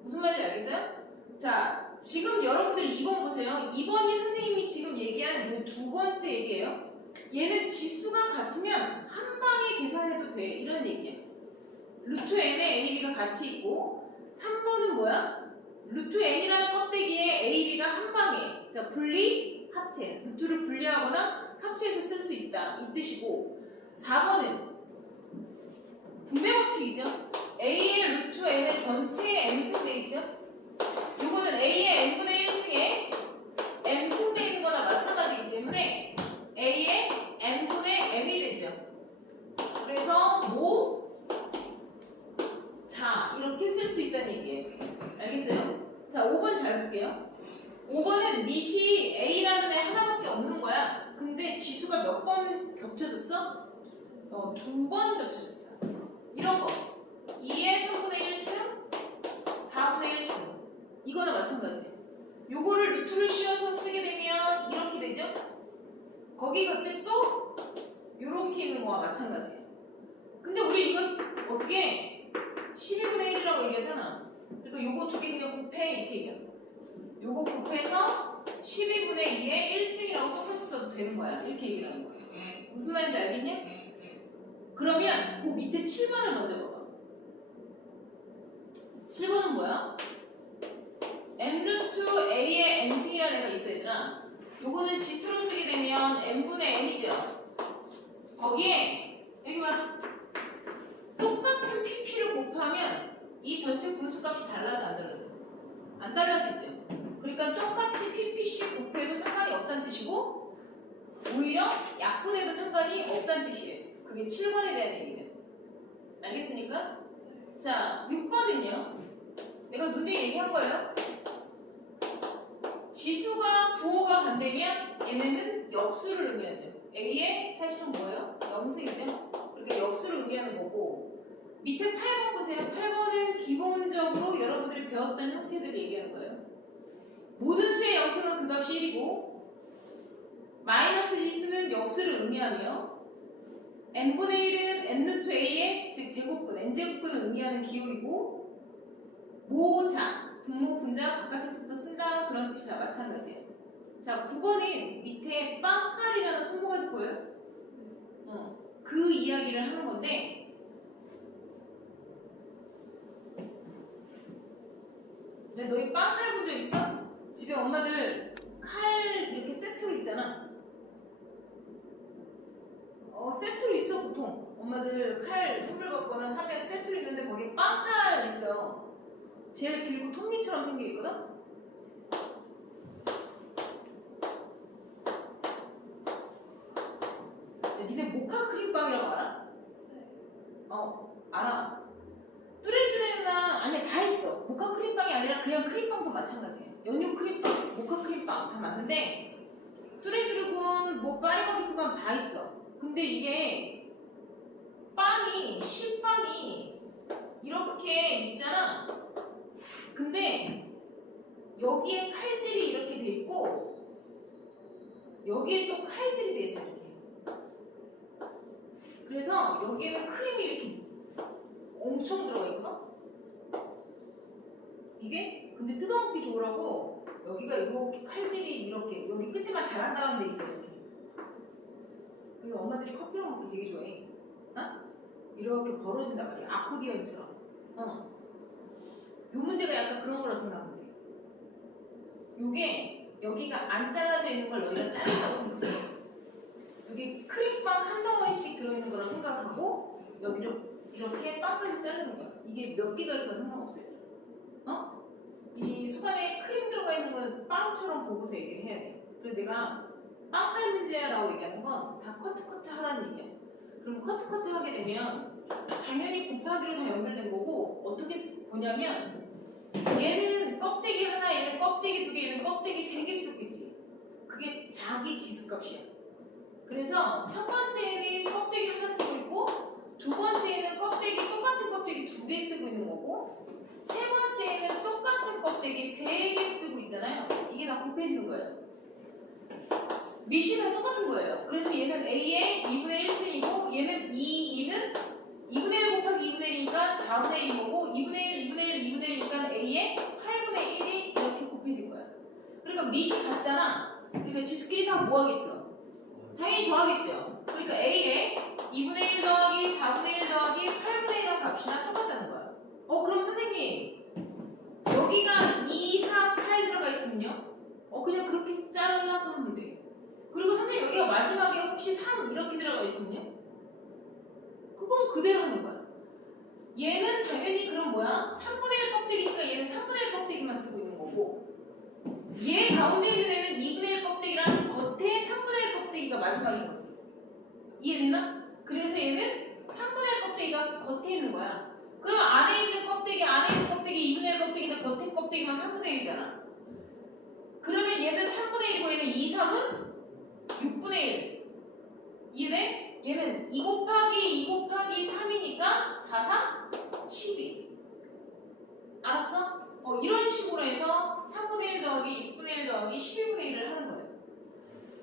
무슨 말인지 알겠어요? 자, 지금 여러분들 2번 보세요. 2번이 선생님이 지금 얘기한 요 두 번째 얘기예요. 얘는 지수가 같으면 한 방에 계산해도 돼. 이런 얘기야. 루트 n에 a, b가 같이 있고 3번은 뭐야? 루트 n이라는 껍데기에 a, b가 한 방에 자 분리, 합체. 루트를 분리하거나 합체해서 쓸 수 있다. 이 뜻이고 4번은 분배 법칙이죠. a의 루트 n의 전체에 m승 돼 있죠. 이거는 a의 n분의 1승에 m승 돼 있는 거나 마찬가지이기 때문에 a의 n분의 m이 되죠. 그래서 자 이렇게 쓸 수 있다는 얘기예요. 알겠어요? 자 5번 잘 볼게요. 5번은 밑이 a라는 애 하나밖에 없는 거야. 근데 지수가 몇 번 겹쳐졌어? 2번 겹쳐졌어. 이런 거 2의 3분의 1승 4분의 1승 이거나 마찬가지. 요거를 루트를 씌워서 쓰게 되면 이렇게 되죠. 거기 그때 또 요렇게 있는 거와 마찬가지야. 근데 우리 이거 어떻게 12분의 1이라고 얘기하잖아. 그러니까 요거 두 개 그냥 곱해 이렇게 얘기해. 요거 곱해서 12분의 2의 1승이라고 똑같이 써도 되는 거야. 이렇게 얘기를 하는 거야. 무슨 말인지 알겠냐? 그러면 그 밑에 7번을 먼저 봐봐. 7번은 뭐야? m 루트 a의 n승이라는 애가 있어 얘들아. 요거는 지수로 쓰게 되면 n분의 n이죠. 거기에 여기 봐. 똑같은 pp를 곱하면 이 전체 분수값이 달라져 안 달라져? 안 달라지죠. 그러니까 똑같이 pp씩 곱해도 상관이 없다는 뜻이고 오히려 약분해도 상관이 없다는 뜻이에요. 그게 7번에 대한 얘기는. 알겠습니까? 자 6번은요. 내가 눈에 얘기한 거예요. 지수가 부호가 반대면 얘네는 역수를 의미하죠. A의 사실은 뭐예요? 0승이죠. 그러니까 역수를 의미하는 거고 밑에 8번 보세요. 8번은 기본적으로 여러분들이 배웠던 형태들을 얘기하는 거예요. 모든 수의 0승은 그 값이 1이고 마이너스 지수는 역수를 의미하며 n분의 1은 n루트 a의 즉 제곱근, n제곱근을 의미하는 기호이고 모자, 분모, 분자 바깥에서부터 쓴다 그런 뜻이나 마찬가지예요. 자 9번은 밑에 빵칼이라는 손모가지 보여요? 그 이야기를 하는 건데 근데 너희 빵칼 본 적 있어? 집에 엄마들 칼 이렇게 세트로 있잖아. 세트로 있어 보통. 엄마들 칼 선물 받거나 사면 세트로 있는데 거기 빵칼 있어. 제일 길고 톱니처럼 생겨 있거든? 야, 니네 모카 크림빵이라고 알아? 알아. 뚜레쥬레나 아니야 다 있어. 모카 크림빵이 아니라 그냥 크림빵도 마찬가지야. 연유 크림빵, 모카 크림빵 다 맞는데 뚜레쥬르군, 뭐 파리바게뜨건 다 있어. 근데 이게 빵이 실빵이 이렇게 있잖아. 근데 여기에 칼질이 이렇게 돼 있고 여기에 또 칼질이 돼 있어 이렇게. 그래서 여기에는 크림이 이렇게 엄청 들어가 있거든. 이게 근데 뜯어먹기 좋으라고 여기가 이렇게 칼질이 이렇게 여기 끝에만 다랑다랑 돼 있어 이렇게. 그래서 엄마들이 커피랑 먹기 되게 좋아해. 이렇게 벌어진단 말이야. 아코디언처럼. 요 문제가 약간 그런 거라 생각하면 돼. 요게 여기가 안 잘라져 있는 걸 너희가 자른다고 생각해. 생각하고 여기를 이렇게 빵까지 자르는 거야. 이게 몇 개가 있건 상관없어요. 어? 이 수간에 크림 들어가 있는 건 빵처럼 보고서 얘기를 해야 돼. 그래서 내가 빵칼 문제라고 얘기하는 건 다 커트 하라는 얘기야. 그럼 커트 하게 되면 당연히 곱하기로 다 연결된 거고 어떻게 보냐면 얘는 껍데기 하나, 얘는 껍데기 두 개, 얘는 껍데기 세 개 쓰고 있지. 그게 자기 지수값이야. 그래서 첫 번째는 껍데기 하나 쓰고 있고 두 번째는 똑같은 껍데기 두 개 쓰고 있는 거고 세 번째는 똑같은 껍데기 세 개 쓰고 있잖아요. 이게 다 곱해지는 거예요. 미시는 똑같은 거예요. 그래서 얘는 A의 2분의 1승이고 얘는 2는 2분의 1 곱하기 2분의 1이니까 4분의 1인 거고 2분의 1, 2분의 1, 2분의 1이니까 A의 8분의 1이 이렇게 곱해진 거야. 그러니까 미시 같잖아. 그러니까 지수끼리 다 뭐 하겠어? 당연히 더하겠죠. 그러니까 A의 2분의 1 더하기 4분의 1 더하기 8분의 1이라는 값이랑 똑같다는 거야. 그럼 선생님 여기가 2, 4, 8 들어가 있으면요? 그냥 그렇게 잘라서 하면 돼. 그리고 선생님 여기가 마지막에 혹시 3 이렇게 들어가 있으면요? 그건 그대로 하는 거야. 얘는 당연히 그럼 뭐야? 3분의 1 껍데기니까 얘는 3분의 1 껍데기만 쓰고 있는 거고 얘 가운데 있는 애는 2분의 1 껍데기랑 겉에 3분의 1 껍데기가 마지막인 거지. 이해되나? 그래서 얘는 3분의 1 껍데기가 겉에 있는 거야. 그럼 안에 있는 껍데기 2분의 1 껍데기는 겉에 껍데기만 3분의 1이잖아. 그러면 얘는 3분의 1이고 얘는 2, 3은 6분의 1. 이해돼? 얘는 2 곱하기 3이니까 4, 4, 12. 알았어? 이런 식으로 해서 3분의 1 더하기 6분의 1 더하기 12분의 1을 하는 거예요.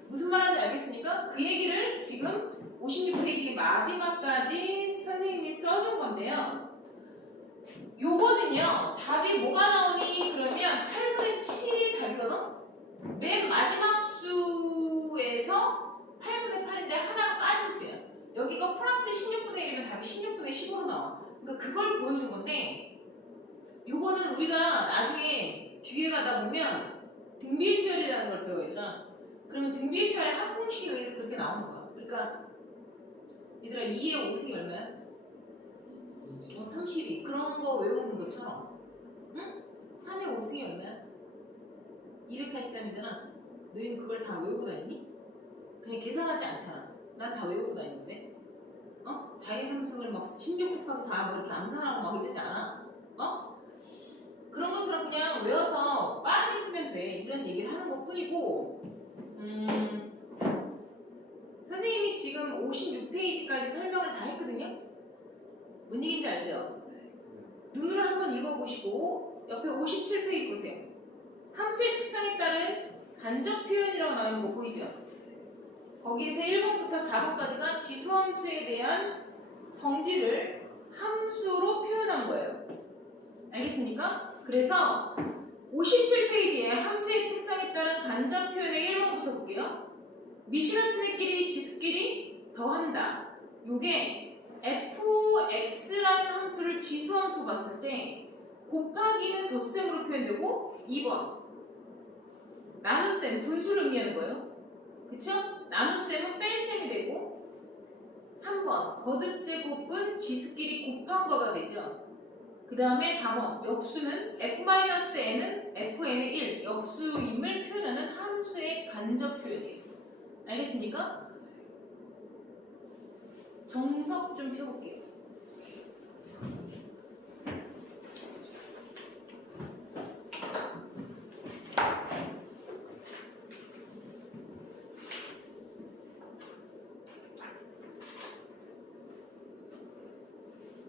무슨 말인지 알겠습니까? 그 얘기를 지금 56페이지 마지막까지 선생님이 써준 건데요. 요거는요, 답이 뭐가 나오니? 그러면 8분의 7이 답이거든? 맨 마지막 수에서 8분의 8인데 하나가 빠진 수야. 여기가 플러스 16분의 1이면 답이 16분의 15로 나와. 그러니까 그걸 보여준 건데, 요거는 우리가 나중에 뒤에 가다 보면 등비수열이라는 걸 배워야 되나? 그러면 등비수열의 합공식에 의해서 그렇게 나오는 거야. 그러니까 얘들아 2의 5승이 얼마야? 32. 그런 거 외우는 것처럼. 응? 3의 5승이 얼마야? 243이잖아. 너희는 그걸 다 외우고 다니니? 그냥 계산하지 않잖아. 난 다 외우고 다니는데. 4의 3승을 막 16 곱하기 4 뭐 이렇게 암산하고 막 이러지 않아? 그런 것처럼 그냥 외워서 빠르게 쓰면 돼. 이런 얘기를 하는 것 뿐이고, 선생님이 지금 56페이지까지 설명을 다 했거든요? 뭔 얘기인지 알죠? 눈으로 한번 읽어보시고, 옆에 57페이지 보세요. 함수의 특성에 따른 간접 표현이라고 나오는 거 보이죠? 거기에서 1번부터 4번까지가 지수함수에 대한 성질을 함수로 표현한 거예요. 알겠습니까? 그래서 57페이지에 함수의 특성에 따른 간접 표현의 1번부터 볼게요. 미시 같은 애끼리 지수끼리 더한다. 요게 fx라는 함수를 지수함수 봤을 때 곱하기는 덧셈으로 표현되고 2번 나눗셈 분수를 의미하는 거예요. 그쵸? 나눗셈은 뺄셈이 되고 3번 거듭제곱은 지수끼리 곱한 거가 되죠. 그 다음에 4번 역수는 f-n은 fn의 1 역수임을 표현하는 함수의 간접 표현이에요. 알겠습니까? 정석 좀 펴볼게요.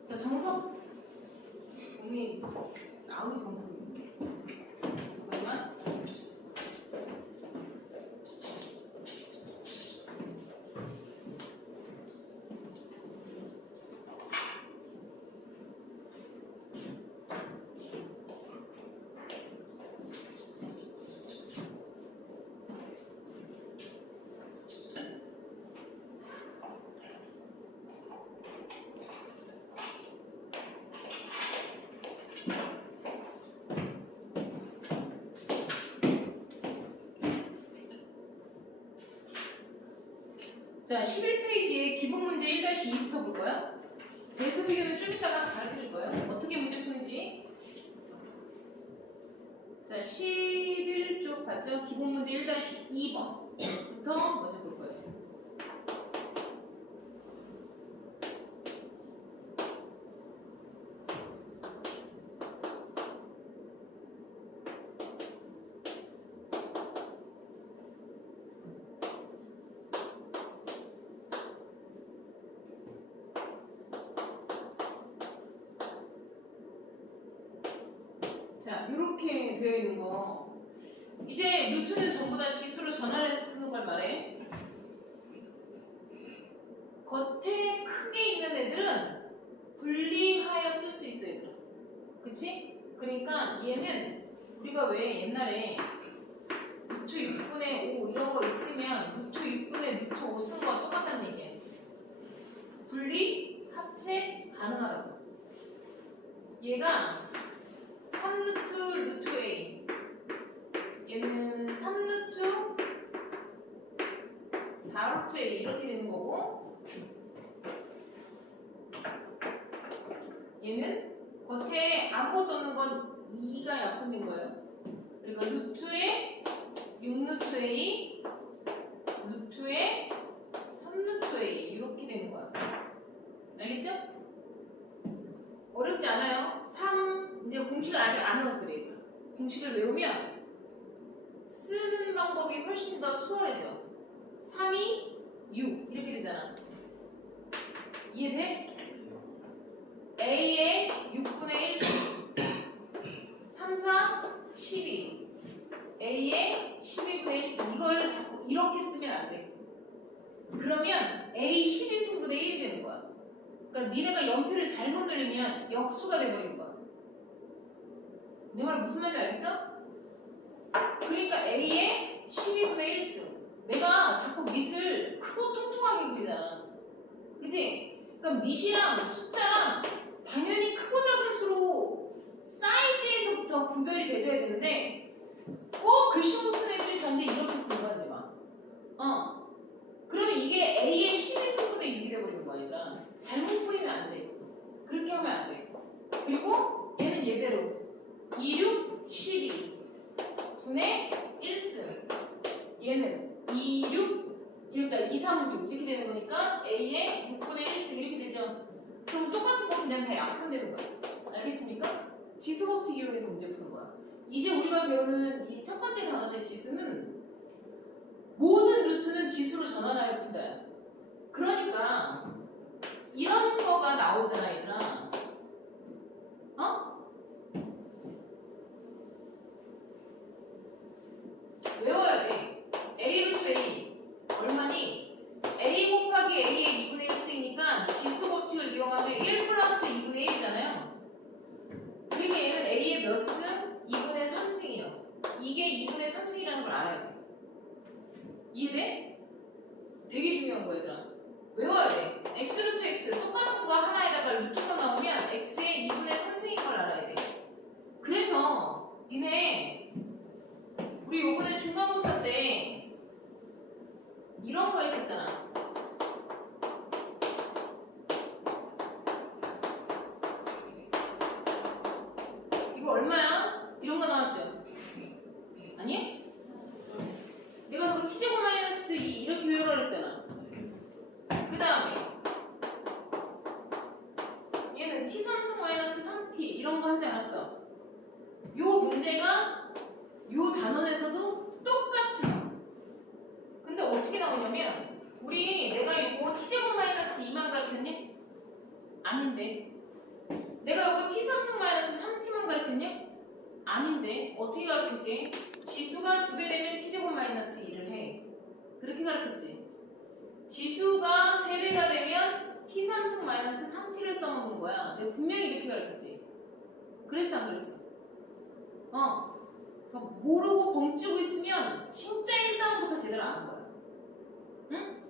자, 정석 우리 아무 정석인데 잠깐만. 자, 11페이지에 기본 문제 1-2부터 볼 거야. 배수 비교는 좀 이따가 가르쳐 줄 거예요. 어떻게 문제 푸는지. 자, 11쪽 봤죠? 기본 문제 1-2번부터 먼저 볼 거예요. 자, 이렇게 되어 있는 거. 이제 루트는 전부 다 지수로 전환해서 푸는 걸 말해. 겉에 크게 있는 애들은 분리하여 쓸 수 있어, 얘들아. 그치? 그러니까 얘는 우리가 왜 옛날에 루트 6분의 5 이런 거 있으면 루트 6분의 루트 5 쓴 거와 똑같다는 얘기야. 분리, 합체 가능하다고. 얘가 3루트 루트 A, 얘는 3루트 4루트 A 이렇게 되는 거고, 얘는 겉에 아무것도 없는 건 2가 약분된 거예요. 그러니까 루트에 6루트 A, 루트에 3루트 A 이렇게 되는 거야. 알겠죠? 어렵지 않아요. 3 이제 공식을 아직 안 외워서 그래요. 공식을 외우면 쓰는 방법이 훨씬 더 수월해져. 3이 6 이렇게 되잖아. 이해돼? A의 6분의 1승 3, 4, 12 A의 12분의 1승 이걸 자꾸 이렇게 쓰면 안 돼. 그러면 A 12승분의 1이 되는 거야. 그러니까 니네가 연필을 잘못 늘리면 역수가 돼버리는 거야. 내 말 무슨 말인지 알겠어? 그러니까 A의 12분의 1승 내가 자꾸 밑을 크고 뚱뚱하게 그리잖아. 그치? 그러니까 밑이랑 숫자랑 당연히 크고 작은 수로 사이즈에서부터 구별이 되져야 되는데 꼭 글씨 못 쓰는 애들이 단지 이렇게 쓰는 거야, 내가. 그러면 이게 A의 12승분의 6이 돼버리는 거야, 얘들아. 잘못 보이면 안 돼. 그렇게 하면 안 돼. 그리고 얘는 얘대로 2, 6, 12 분의 1승 얘는 2, 6 이렇게 2, 3, 6 이렇게 되는 거니까 A의 6분의 1승 이렇게 되죠. 그럼 똑같은 거 그냥 다 약분되는 거야. 알겠습니까? 지수 법칙 이용해서 문제 푸는 거야. 이제 우리가 배우는 이 첫 번째 단원의 지수는 모든 루트는 지수로 전환하여 푼다. 그러니까 이런 거가 나오잖아, 얘들아. 외워야 돼. A 루트 A 얼마니? A 곱하기 A의 2분의 1승이니까 지수 법칙을 이용하면 1 플러스 2분의 1이잖아요. 그러니까 얘는 A의 몇 승? 2분의 3승이요. 이게 2분의 3승이라는 걸 알아야 돼. 이해돼? 되게 중요한 거야, 얘들아. 외워야 돼. X 루트 X 똑같은 거 하나에다가 루트가 나오면 X의 2분의 3승인 걸 알아야 돼. 그래서 니네 우리 요번에 중간고사 때 이런 거 있었잖아. 이거 얼마야? 이런 거 나왔죠? 아니? 내가 그거 t제곱 마이너스 2 이렇게 외우라 그랬잖아. 그 다음에 얘는 t3승 마이너스 3t 이런 거 하지 않았어? 요 문제가 요 단원에서도 똑같이 나와. 근데 어떻게 나오냐면 내가 요거 t제곱 마이너스 2만 가르쳤냐? 아닌데. 내가 요거 t3승 마이너스 3t만 가르쳤냐? 아닌데. 어떻게 가르칠게? 지수가 2배 되면 t제곱 마이너스 2를 해. 그렇게 가르쳤지. 지수가 3배가 되면 t3승 마이너스 3t를 써먹는 거야. 내가 분명히 이렇게 가르쳤지. 그랬어 안 그랬어? 모르고 벙찌고 있으면 진짜 1단원부터 제대로 안 하는 거야. 응?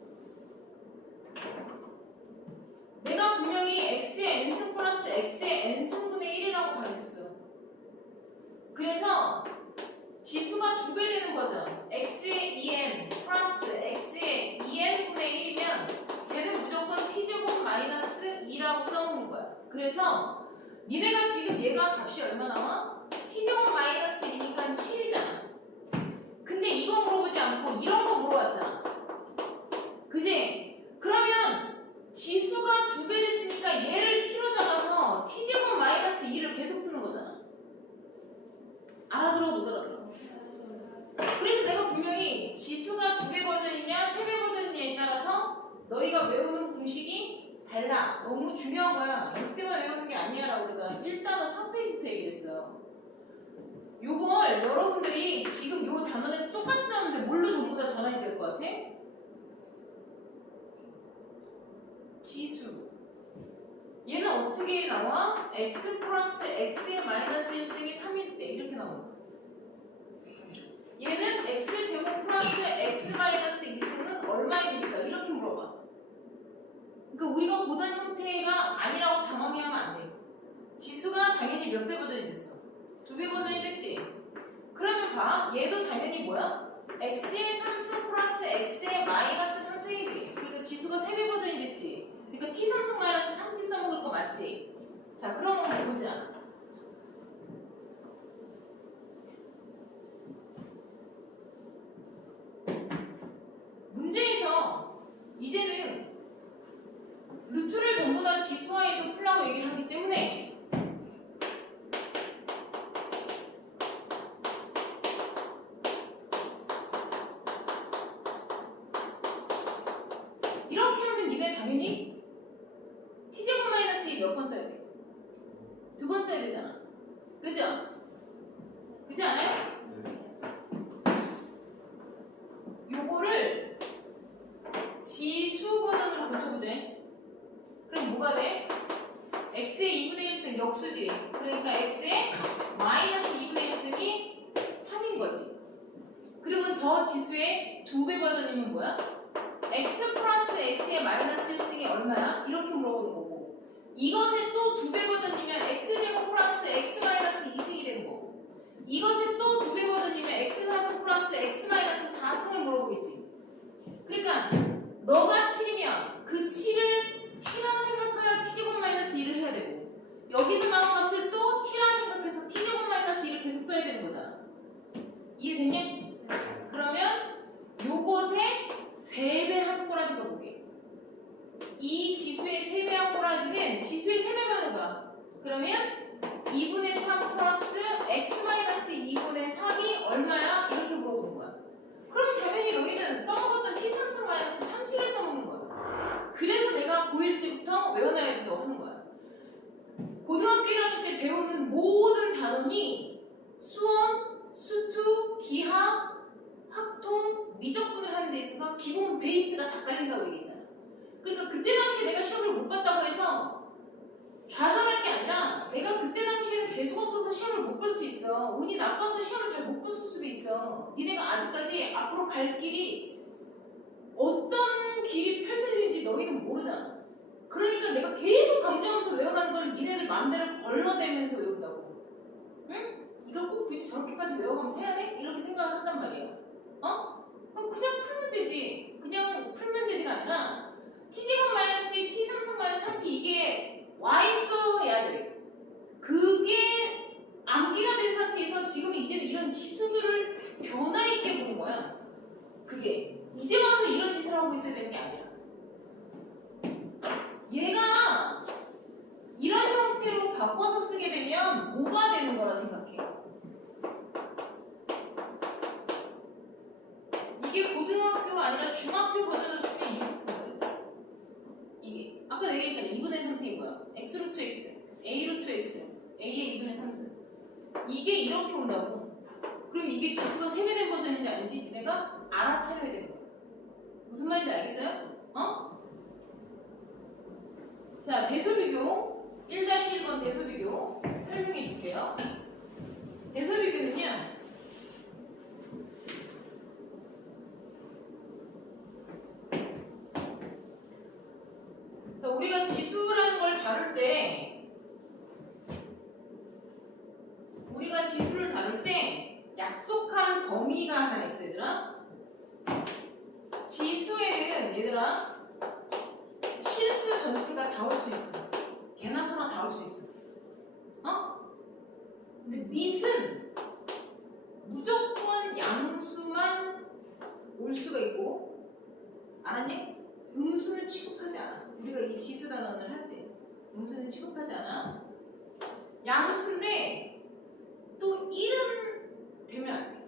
내가 분명히 x의 n승 플러스 x의 n승분의 1이라고 가르쳤어. 그래서 지수가 2배 되는 거죠. x의 2n 플러스 x의 2n분의 1이면 그래서 니네가 지금 얘가 값이 얼마 나와? t제곱 마이너스 2니까 7이잖아. 근데 이거 물어보지 않고 이런 거 물어봤잖아. 그지? 그러면 지수가 2배 됐으니까 얘를 t로 잡아서 t제곱 마이너스 2를 계속 쓰는 거잖아. 알아들어 못 알아들어? 그래서 내가 분명히 지수가 2배 버전이냐 3배 버전이냐에 따라서 너희가 외우는 공식이 달라. 너무 중요한 거야. 이때만 외우는 게 아니야 라고 내가 1단원 첫 페이지부터 얘기를 했어요. 요걸 여러분들이 지금 요 단원에서 똑같이 나오는데 뭘로 전부 다 전환이 될 것 같아? 지수. 얘는 어떻게 나와? x 플러스 x의 마이너스 1승이 3일 때 이렇게 나오는 거야. 얘는 x제곱 플러스 x 마이너스 2승은 얼마입니까? 이렇게 물어봐. 그러니까 우리가 보던 형태가 아니라고 당황해하면 안 돼. 지수가 당연히 몇 배 버전이 됐어? 2배 버전이 됐지? 그러면 봐. 얘도 당연히 뭐야? x의 3승 플러스 x의 마이너스 3승이지. 그러니까 지수가 3배 버전이 됐지. 그러니까 t 3승 마이너스 3t 써먹을 거 맞지? 자, 그럼 보자. 문제에서 이제는 루트를 전부 다 지수화해서 풀라고 얘기를 하기 때문에 이렇게 하면 니네 당연히 t제곱 마이너스 2 몇 번 써야 돼? 2번 써야 되잖아. 그죠? 그지 않아요? 요거를 지수 버전으로 고쳐보자. 그럼 뭐가 돼? x의 2분의 1승 역수지. 그러니까 x의 마이너스 2분의 1승이 3인 거지. 그러면 저 지수의 2배 버전이면 뭐야? x 플러스 x의 마이너스 1승이 얼마야? 이렇게 물어보는 거고, 이것의 또 2배 버전이면 x제곱 플러스 x 마이너스 2승이 되는 거고, 이것의 또 2배 버전이면 x 4승 플러스 x 마이너스 4승을 물어보겠지. 그러니까 너가 7이면 그 7을 t라 생각하여 t제곱 마이너스 2를 해야 되고, 여기서 나온 값을 또 t라 생각해서 t제곱 마이너스 2를 계속 써야 되는 거잖아. 이해됐냐? 그러면 요것의 3배 한 꼬라지가 뭐게? 이 지수의 3배 한 꼬라지는 지수의 3배만 해봐. 그러면 2분의 3 플러스 x 마이너스 2분의 3이 얼마야? 이렇게 물어보는 거야. 그럼 당연히 너희는 써먹었던 t 3승 마이너스 3t를 써먹는 거야. 그래서 내가 고1 때부터 외워놔야 된다고 하는 거야. 고등학교 1학년 때 배우는 모든 단원이 수원, 수투, 기하, 확통, 미적분을 하는 데 있어서 기본 베이스가 다 깔린다고 얘기했잖아. 그러니까 그때 당시에 내가 시험을 못 봤다고 해서 좌절할 게 아니라, 내가 그때 당시에는 재수가 없어서 시험을 못 볼 수 있어. 운이 나빠서 시험을 잘 못 봤을 수도 있어. 니네가 아직까지 앞으로 갈 길이 어떤 길이 펼쳐지는지 너희는 모르잖아. 그러니까 내가 계속 강조하면서 외우라는 걸 니네들 마음대로 걸러대면서 외운다고. 응? 이걸 꼭 굳이 저렇게까지 외워가면서 해야 돼? 이렇게 생각을 한단 말이야. 어? 그냥 풀면 되지. 그냥 풀면 되지가 아니라 t제곱 마이너스 2, t 3승 마이너스 3t 이게 와있어야 돼. 그게 암기가 된 상태에서 지금 이제는 이런 지수들을 변화 있게 보는 거야. 그게 이제 와서 이런 짓을 하고 있어야 되는 게 아니야. 얘가 이런 형태로 바꿔서 쓰게 되면 뭐가 되는 거라 생각해? 이게 고등학교가 아니라 중학교 버전으로 쓰면 이렇게 쓰거든. 이게 아까 내가 얘기했잖아. 2분의 3승이 뭐야? x 루트 x, a 루트 x, a의 2분의 3승. 이게 이렇게 온다고. 그럼 이게 지수가 3배 된 버전인지 아닌지 니네가 알아차려야 되는 거야. 무슨 말인지 알겠어요? 어? 자, 대소비교 1-1번 대소비교 설명해 줄게요. 대소비교는요, 자, 우리가 지수라는 걸 다룰 때, 약속한 범위가 하나 있어, 얘들아. 지수에는 얘들아 실수 전체가 다 올 수 있어. 개나 소나 다 올 수 있어. 근데 밑은 무조건 양수만 올 수가 있고, 알았니? 음수는 취급하지 않아. 우리가 이 지수 단원을 할 때 음수는 취급하지 않아. 양수인데 또 1은 되면 안 돼.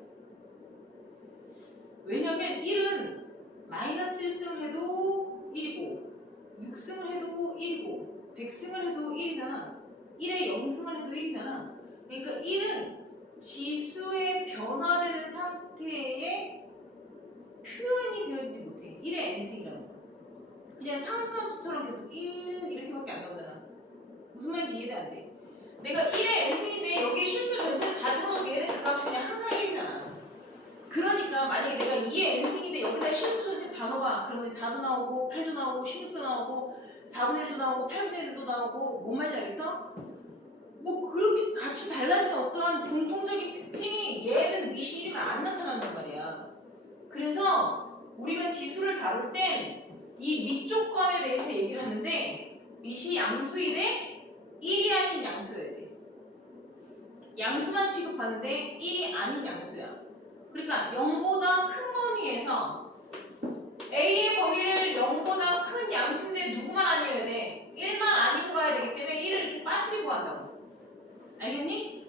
왜냐면 1은 마이너스 1승을 해도 1이고 6승을 해도 1이고 100승을 해도 1이잖아. 1에 0승을 해도 1이잖아. 그러니까 1은 지수의 변화되는 상태에 표현이 되어지지 못해. 1의 n승이라는 거. 그냥 상수함수처럼 계속 1 이렇게밖에 안 나오잖아. 무슨 말인지 이해가 안 돼. 내가 1의 n승인데 여기에 실수 전체를 다 집어넣어도 얘는 그 값이 그냥 항상 1이잖아. 그러니까 만약에 내가 2의 n승인데 여기다 실수 전체 다 넣어봐. 그러면 4도 나오고 8도 나오고 16도 나오고 4분의 1도 나오고 8분의 1도 나오고 뭔 말인지 알겠어? 뭐 그렇게 값이 달라지는 어떠한 공통적인 특징이 얘는 밑이 1이면 안 나타난단 말이야. 그래서 우리가 지수를 다룰 땐 이 밑 조건에 대해서 얘기를 하는데 밑이 양수이래 1이 아닌 양수여야 돼. 양수만 취급하는데 1이 아닌 양수야. 그러니까 0보다 큰 범위에서 A의 범위를 0보다 큰 양수인데 누구만 아니어야 돼? 1만 아니고 가야 되기 때문에 1을 이렇게 빠뜨리고 한다고. 알겠니?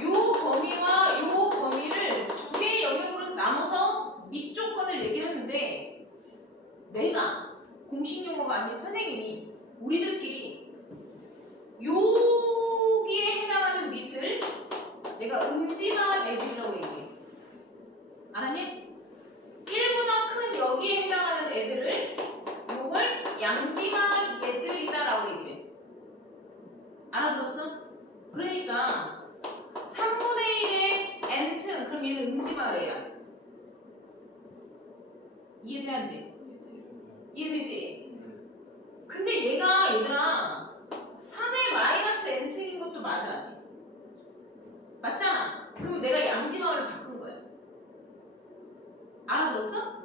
요 범위와 요 범위를 두 개의 영역으로 나눠서 밑 조건을 얘기를 하는데 내가 공식 용어가 아닌 선생님이 우리들끼리 여기에 해당하는 밑을 내가 음지마을 애들이라고 얘기해. 알았니? 1보다 큰 여기에 해당하는 애들을 요걸 양지마을 애들이다라고 얘기해. 알아들었어? 그러니까 3분의 1의 n승 그럼 얘는 음지마을이야. 이해돼 안 돼? 이해되지? 근데 얘가 얘들아 3의 마이너스 n승인 것도 맞아. 맞잖아? 그럼 내가 양지마을을 바꾼 거야. 알아들었어?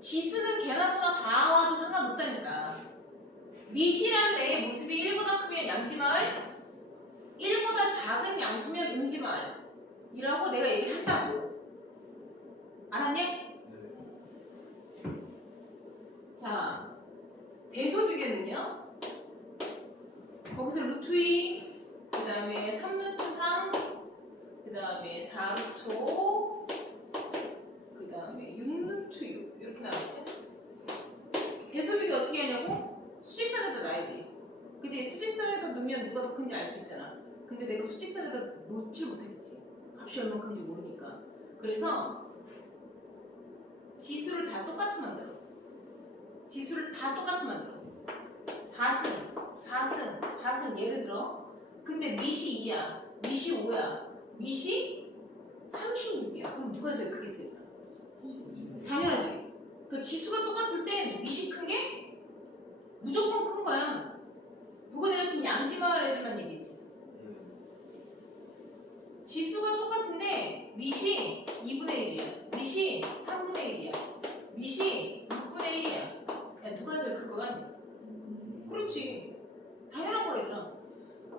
지수는 개나 소나 다 와도 상관없다니까. 밑이라는 애의 모습이 1보다 크면 양지마을, 1보다 작은 양수면 음지마을이라고 내가 얘기를 한다고. 알았냐? 자, 대소비교는요. 거기서 루트 2, 그 다음에 3루트 3, 그 다음에 4루트 5, 그 다음에 6루트 6 이렇게 나왔죠. 대소비교 어떻게 하냐고? 수직선에다 놔야지. 그치? 수직선에다 놓으면 누가 더 큰지 알 수 있잖아. 근데 내가 수직선에다 놓지 못했지. 값이 얼마나 큰지 모르니까. 그래서 지수를 다 똑같이 만들어. 지수를 다 똑같이 만들어. 4승, 4승, 4승 예를 들어. 근데 밑이 2야, 밑이 5야, 밑이 36이야. 그럼 누가 제일 크게 쓸까? 당연하지. 그 지수가 똑같을 땐 밑이 큰 게 무조건 큰 거야. 이거 내가 지금 양지마을 애들만 얘기했지. 지수가 똑같은데 밑이 2분의 1이야, 밑이 3분의 1이야, 밑이 6분의 1이야. 야, 누가 제일 클 거야? 그렇지. 당연한 거야, 얘들아.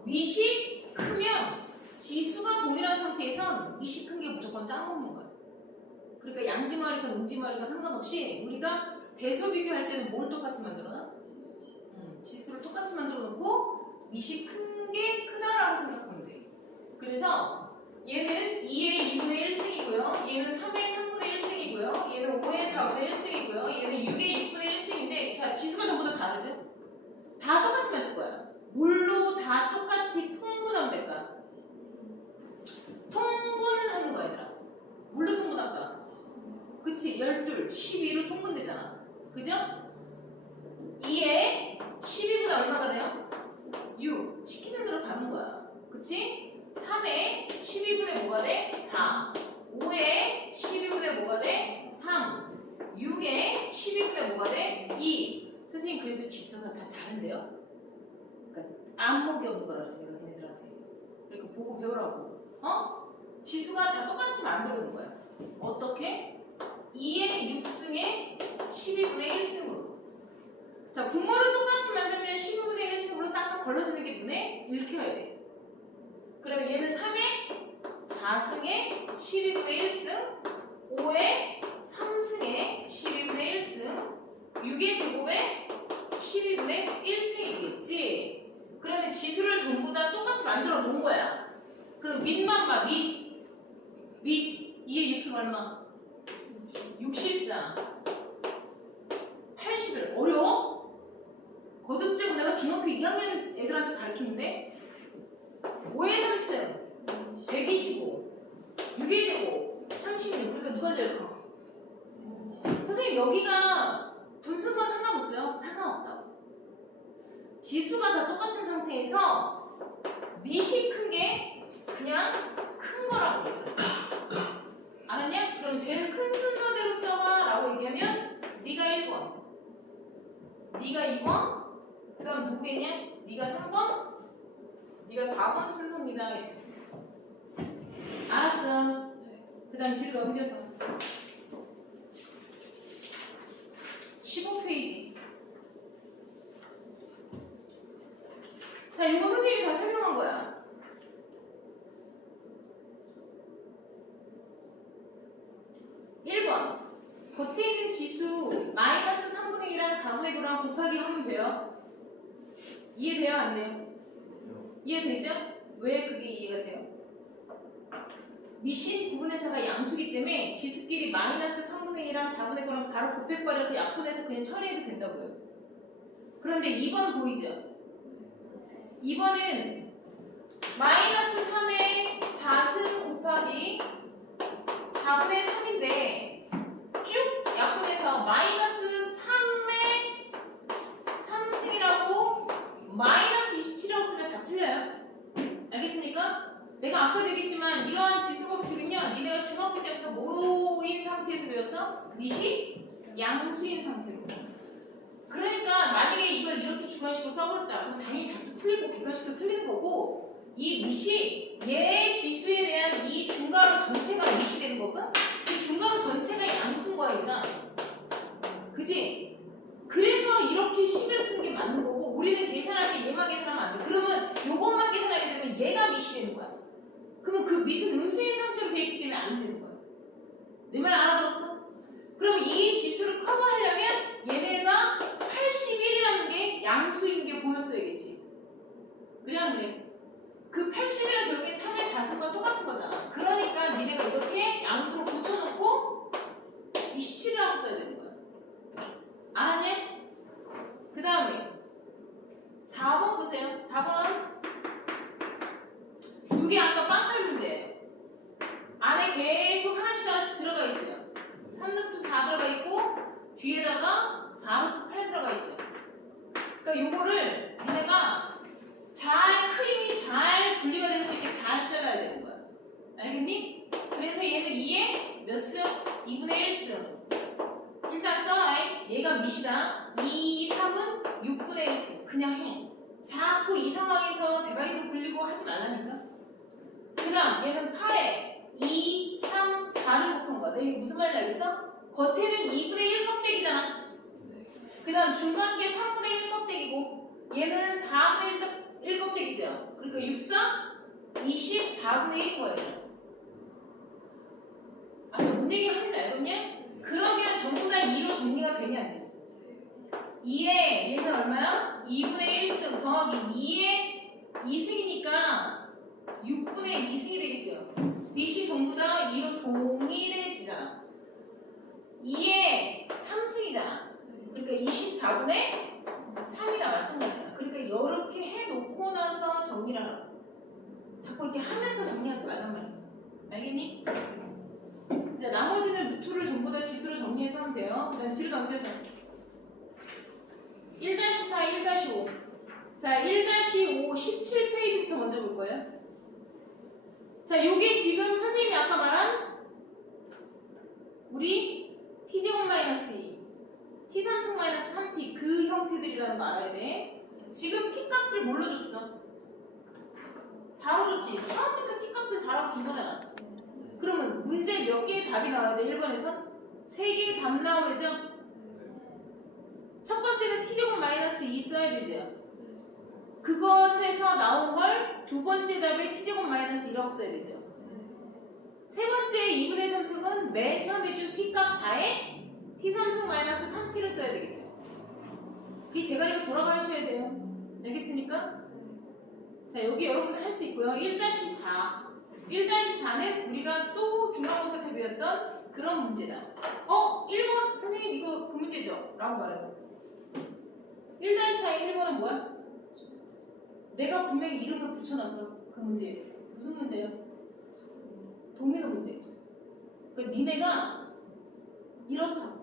밑이 크면 지수가 동일한 상태에선 밑이 큰 게 무조건 짜먹는 거야. 그러니까 양지마을이건 음지마을이건 상관없이 우리가 대소 비교할 때는 뭘 똑같이 만들어놔? 지수를 똑같이 만들어 놓고 밑이 큰 게 크다라고 생각하면 돼. 그래서 얘는 2의 2분의 1승이고요. 얘는 3의 3분의 1승이고요. 얘는 5의 4분의 1승이고요. 얘는 6의 6분의 1승인데 자, 지수가 전부 다 다르지? 다 똑같이 만들 거야. 뭘로 다 똑같이 통분하면 될까? 통분하는 거야, 얘들아. 뭘로 통분할까? 그치? 12, 12로 통분되잖아. 그죠? 2에 12보다 얼마가 돼요? 6. 시키는 대로 가는 거야. 그치? 3에 12분의 뭐가 돼? 4. 5에 12분의 뭐가 돼? 3. 6에 12분의 뭐가 돼? 2. 선생님 그래도 지수가 다 다른데요? 그러니까 안목이 없는 거라 그랬지 내가 걔네들한테. 그러니까 보고 배우라고. 지수가 다 똑같이 만들어 놓은 거야. 어떻게? 2의 6승에 12분의 1승으로. 자, 분모를 똑같이 만들면 12분의 1승으로 싹 딱 걸러지는 게 눈에 읽혀야 돼. 그러면 얘는 3의 4승에 12분의 1승, 5의 3승에 12분의 1승, 6의 제곱에 12분의 1승이겠지. 그러면 지수를 전부 다 똑같이 만들어 놓은 거야. 그럼 밑만 봐. 밑 2의 6승 얼마? 64. 81. 어려워? 거듭제곱 내가 중학교 2학년 애들한테 가르치는데 5의 3승 125, 6의 제곱 36. 그러니까 누가 제일 커? 선생님 여기가 분수건 상관없어요? 상관없다고. 지수가 다 똑같은 상태에서 밑이 큰 게 그냥 큰 거라고 얘기해. 알았냐? 그럼 제일 큰 순서대로 써봐 라고 얘기하면 네가 1번, 네가 2번, 그 다음 누구겠냐? 네가 3번, 네가 4번 순서입니다. 이렇게 써. 알았어. 그 다음 뒤로 넘겨서 15페이지. 자, 이거 선생님이 다 설명한 거야. 겉에 있는 지수 마이너스 3분의 1이랑 4분의 9랑 곱하기 하면 돼요. 이해돼요? 안 돼요? 이해되죠? 왜 그게 이해가 돼요? 미신 9분의 4가 양수기 때문에 지수끼리 마이너스 3분의 1이랑 4분의 9랑 바로 곱해버려서 약분해서 그냥 처리해도 된다고요. 그런데 2번 보이죠? 2번은 마이너스 3의 4승 곱하기 4분의 3인데 쭉 약분해서 마이너스 3의 3승이라고 마이너스 27이라고 쓰면 다 틀려요. 알겠습니까? 내가 아까도 얘기했지만 이러한 지수 법칙은요, 니네가 중학교 때부터 모인 상태에서 배웠어? 밑이 양수인 상태로. 그러니까 만약에 이걸 이렇게 중간식으로 써버렸다. 그럼 당연히 답도 틀리고 객관식도 틀리는 거고, 이 밑이 얘 지수에 대한 이 중괄호 전체가 밑이 되는 거거든? 그 중괄호 전체가 양수인 거야, 얘들아. 그지? 그래서 이렇게 식을 쓰는 게 맞는 거고, 우리는 계산할 때 얘만 계산하면 안 돼. 그러면 요것만 계산하게 되면 얘가 밑이 되는 거야. 그럼 그 밑은 음수인 상태로 되어 있기 때문에 안 되는 거야. 내 말 알아들었어? 그럼 이 지수를 커버하려면 얘네가 81이라는 게 양수인 게 보였어야겠지. 그래 안 그래? 그 80이라는 결국엔 3의 4승과 똑같은 거잖아. 그러니까 니네가 이렇게 양수로 고쳐놓고 27이라고 써야 되는 거야. 알았냐? 그 다음에 4번 보세요. 4번 이게 아까 빵칼 문제예요. 안에 계속 하나씩 하나씩 들어가 있죠. 3루트 4 들어가 있고 뒤에다가 4루트 8 들어가 있죠. 그러니까 요거를 니네가 크림이 잘 분리가 될 수 있게 잘 잘라야 되는 거야. 알겠니? 그래서 얘는 2에 몇 승? 2분의 1승. 일단 써라. 얘가 밑이다. 2, 3은 6분의 1승. 그냥 해. 자꾸 이 상황에서 대가리도 굴리고 하지 말라니까. 그 다음 얘는 8에 2, 3, 4를 곱한 거야. 너희 무슨 말인지 알겠어? 겉에는 2분의 1 껍데기잖아. 그 다음 중간계 3분의 1 껍데기고 얘는 4분의 1 껍데기죠. 그러니까 6, 4, 24분의 1인 거예요. 아니 뭔 얘기 하는지 알겠냐? 그러면 전부 다 2로 정리가 되냐 안 돼? 2에 얘는 얼마야? 2분의 1승 더하기 2의 2승이니까 6분의 2승이 되겠죠. 밑이 전부 다 2로 동일해지잖아. 2의 3승이잖아. 그러니까 24분의 3이랑 마찬가지잖아. 그러니까 이렇게 해놓고 나서 정리를 하라고. 자꾸 이렇게 하면서 정리하지 말란 말이야. 알겠니? 자, 나머지는 루트를 전부 다 지수로 정리해서 하면 돼요. 그 다음에 뒤로 넘겨서 1-4, 1-5. 자, 1-5 17페이지부터 먼저 볼 거예요. 자, 요게 지금 선생님이 아까 말한 우리 t제곱 마이너스 2, t3승 마이너스 3t 그 형태들이라는 거 알아야 돼. 지금 t 값을 뭘로 줬어? 4로 줬지. 처음부터 t 값을 4라고 준 거잖아. 그러면 문제 몇 개의 답이 나와야 돼? 1번에서? 3개의 답 나오죠? 첫 번째는 t제곱 마이너스 2 써야 되죠. 그것에서 나온 걸 두 번째 답에 t제곱 마이너스 1하고 써야 되죠. 세 번째 2분의 3승은 맨 처음에 준 t값 4에 t3승 마이너스 3t를 써야 되겠죠. 이 대가리가 돌아가셔야 돼요. 알겠습니까? 자, 여기 여러분들 할 수 있고요. 1-4. 1-4는 우리가 또 중간고사 때 배웠던 그런 문제다. 1번 선생님 이거 그 문제죠? 라고 말해요. 1-4의 1번은 뭐야? 내가 분명히 이름을 붙여놨어. 그 문제. 무슨 문제예요? 도미노 문제. 그러니까 니네가 이렇다.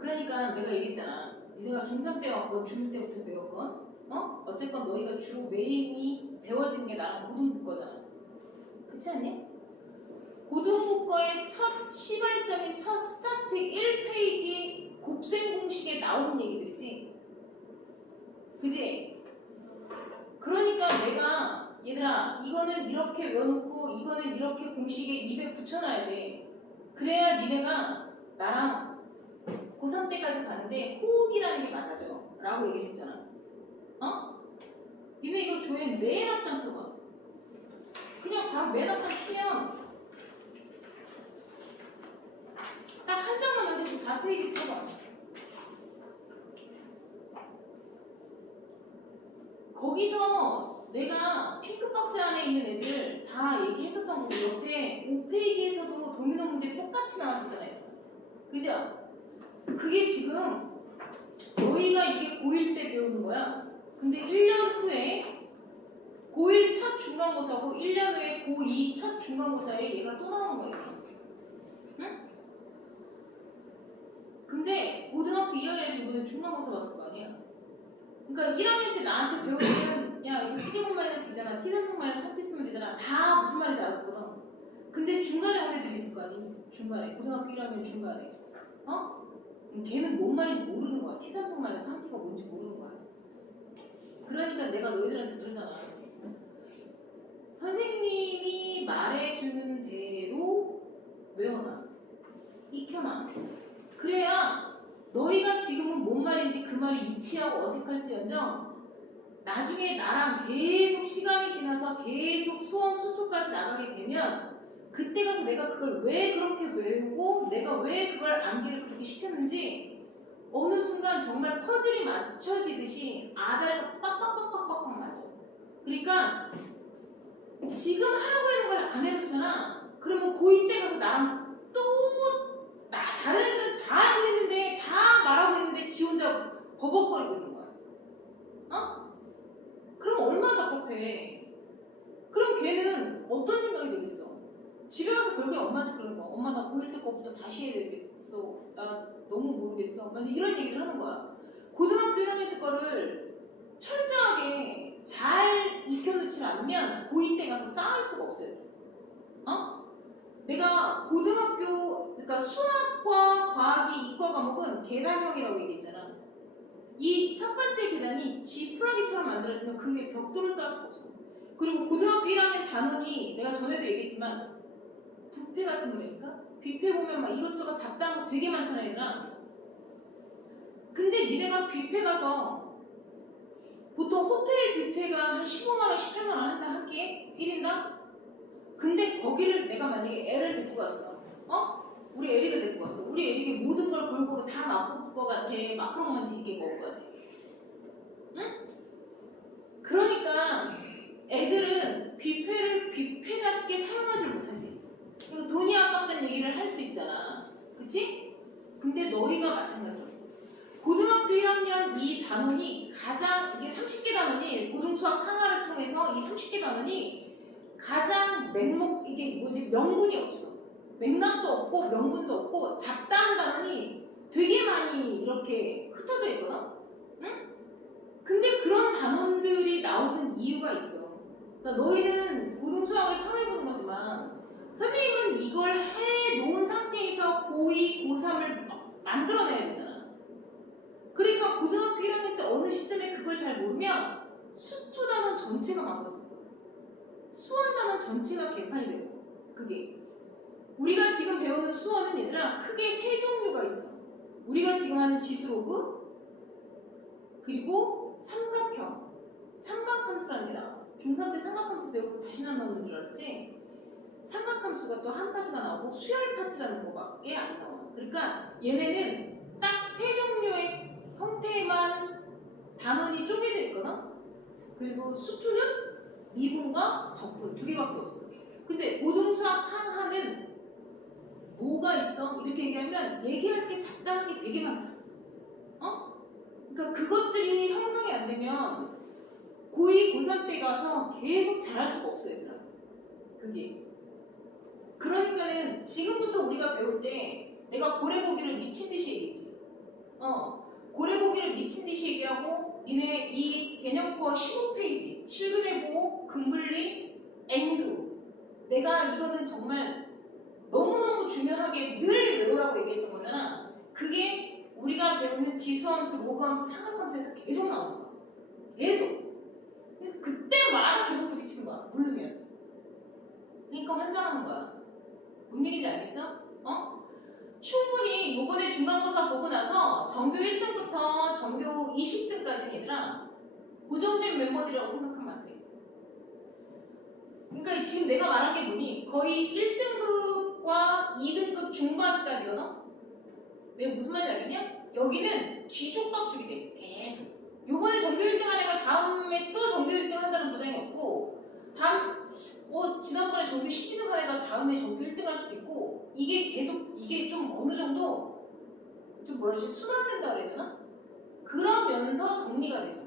그러니까 내가 얘기했잖아. 니네가 중3 때 왔건 중1 때부터 배웠건 어쨌건 너희가 주로 메인이 배워지는 게 나랑 고등부 거잖아. 그렇지 않니? 고등부 거의 첫 시발점인 첫 스타트 1페이지 곱셈 공식에 나오는 얘기들이지. 그지? 그러니까 내가 얘들아 이거는 이렇게 외워놓고 이거는 이렇게 공식에 입에 붙여놔야 돼. 그래야 니네가 나랑 고3 때까지 가는데 호흡이라는 게 맞아져 라고 얘기를 했잖아. 니네 이거 조회 맨 앞장 펴봐. 그냥 바로 맨 앞장 피면 딱 한 장만 넘겨서 4페이지 펴봐. 거기서 내가 핑크박스 안에 있는 애들 다 얘기했었던 거고 옆에 5페이지에서도 도미노 문제 똑같이 나왔었잖아요. 그죠? 그게 지금 너희가 이게 고1 때 배우는 거야. 근데 1년 후에 고1 첫 중간고사고 1년 후에 고2 첫 중간고사에 얘가 또 나오는 거예요. 응? 근데 고등학교 2학년 이번에 중간고사 봤을 거 아니야. 그러니까 1학년 때 나한테 배우면 야 이거 t제곱 마이너스 이잖아. t3승 마이너스 3t 쓰면 되잖아. 다 무슨 말인지 알았거든. 근데 중간에 온 애들이 있을 거 아니. 중간에 고등학교 1학년 중간에 걔는 뭔 말인지 모르는 거야. t3승 마이너스 3t가 뭔지 모르는 거야. 그러니까 내가 너희들한테 그러잖아. 선생님이 말해주는 대로 외워놔. 익혀놔. 그래야 너희가 지금은 뭔 말인지 그 말이 유치하고 어색할지언정 나중에 나랑 계속 시간이 지나서 계속 수원 수투까지 나가게 되면 그때 가서 내가 그걸 왜 그렇게 외우고 내가 왜 그걸 암기를 그렇게 시켰는지 어느 순간 정말 퍼즐이 맞춰지듯이 아다리가 빡빡빡빡빡 맞아. 그러니까 지금 하라고 하는 걸 안 해놓잖아. 그러면 고2 때 가서 나랑 또 다른 애들은 다 알고 있는데 다 말하고 있는데 지 혼자 버벅거리고 있는 거야. 그럼 얼마나 답답해. 그럼 걔는 어떤 생각이 들겠어? 집에 가서 결국에 엄마한테 그러는 거야. 엄마 나 고1 때 거부터 다시 해야 되겠어. 나 너무 모르겠어. 만약 이런 얘기를 하는 거야. 고등학교 1학년 때 거를 철저하게 잘 익혀놓지 않으면 고2 때 가서 싸울 수가 없어요. 내가 고등학교, 그러니까 수학과 과학이 이과 과목은 계단형이라고 얘기했잖아. 이 첫 번째 계단이 지푸라기처럼 만들어지면 그 위에 벽돌을 쌓을 수가 없어. 그리고 고등학교 1학년 단원이 내가 전에도 얘기했지만 뷔페 같은 거라니까? 뷔페 보면 막 이것저것 잡다한 거 되게 많잖아 얘들아. 근데 니네가 뷔페 가서 보통 호텔 뷔페가 한 15만원, 18만원 한다 한 끼에? 1인당? 근데 거기를 내가 만약에 애를 데리고 갔어. 우리 에릭을 데리고 갔어. 우리 에릭이 모든 걸 골고루 다 맛볼 것 같아. 마카롱만 되게 먹을 것 같아. 응? 그러니까 애들은 뷔페를 뷔페답게 사용하지 못하지. 돈이 아깝다는 얘기를 할 수 있잖아. 그치? 근데 너희가 마찬가지로 고등학교 1학년 이 단원이 가장 이게 30개 단원이 고등수학 상하를 통해서 이 30개 단원이 가장 이게 뭐지 명분이 없어. 맥락도 없고 명분도 없고 잡다한 단원이 되게 많이 이렇게 흩어져 있거든. 응? 근데 그런 단원들이 나오는 이유가 있어. 그러니까 너희는 고등수학을 처음 해보는 거지만 선생님은 이걸 해놓은 상태에서 고2, 고3을 만들어내야 되잖아. 그러니까 고등학교 1학년 때 어느 시점에 그걸 잘 모르면 수투 단원 전체가 망가져. 수원 단원 전체가 개판이 되고 그게 우리가 지금 배우는 수원은 얘들아 크게 세 종류가 있어. 우리가 지금 하는 지수로그 그리고 삼각형, 삼각함수라는 게 나와. 중3 때 삼각함수 배우고 다시 안 나오는 줄 알았지? 삼각함수가 또 한 파트가 나오고 수열 파트라는 거밖에 안 나와. 그러니까 얘네는 딱 세 종류의 형태만 단원이 쪼개져 있거든? 그리고 수투는 미분과 적분 두 개밖에 없어. 근데 고등수학 상하는 뭐가 있어? 이렇게 얘기하면 얘기할 게 잡다하게 되게 많아. 그러니까 그것들이 형성이 안 되면 고2, 고3 때 가서 계속 잘할 수가 없어요, 얘들아. 그게. 그러니까는 지금부터 우리가 배울 때 내가 고래고기를 미친 듯이 얘기했지. 고래고기를 미친 듯이 얘기하고 니네 이 개념코어 15페이지 실근해보고 금분리 앵두 내가 이거는 정말 너무너무 중요하게 늘 외우라고 얘기했던 거잖아. 그게 우리가 배우는 지수함수, 로그함수, 삼각함수에서 계속 나오는 거야. 계속. 그때마다 계속 부딪히는 거야. 모르면. 그러니까 환장하는 거야. 뭔 얘기인지 알겠어? 충분히 요번에 중간고사 보고 나서 전교 1등부터 전교 20등까지는 얘들아 고정된 멤버들이라고 생각하면 안 돼. 그러니까 지금 내가 말한 게 뭐니? 거의 1등급과 2등급 중반까지거든? 내가 무슨 말인지 알겠냐? 여기는 뒤죽박죽이 돼. 계속. 요번에 전교 1등 한 애가 다음에 또 전교 1등 한다는 보장이 없고 지난번에 전교 12등 한 애가 다음에 전교 1등 할 수도 있고 이게 계속 이게 좀 어느 정도 좀 뭐라 그러지? 순환된다 그래야 되나? 그러면서 정리가 되죠.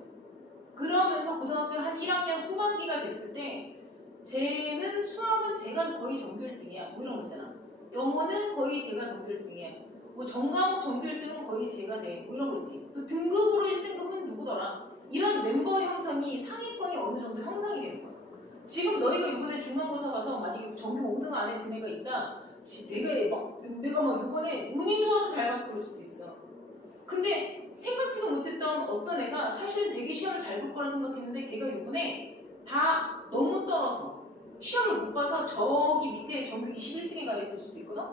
그러면서 고등학교 한 1학년 후반기가 됐을 때 쟤는 수학은 제가 거의 전교 1등이야. 뭐 이런 거 있잖아. 영어는 거의 제가 전교 1등이야. 뭐 전과목 전교 1등은 거의 제가 돼. 뭐 이런 거 있지. 또 등급으로 1등급은 누구더라. 이런 mem버 형성이 상위권이 어느 정도 형성이 되는 거야. 지금 너희가 이번에 중간고사 봐서 만약에 전교 5등 안에 든 애가 있다. 내가 막 이번에 운이 좋아서 잘 봐서 그럴 수도 있어. 근데 생각지도 못했던 어떤 애가 사실 되게 시험을 잘 볼 거라 생각했는데 걔가 이번에 다 너무 떨어서 시험을 못 봐서 저기 밑에 전교 21등에 가 있을 수도 있거든?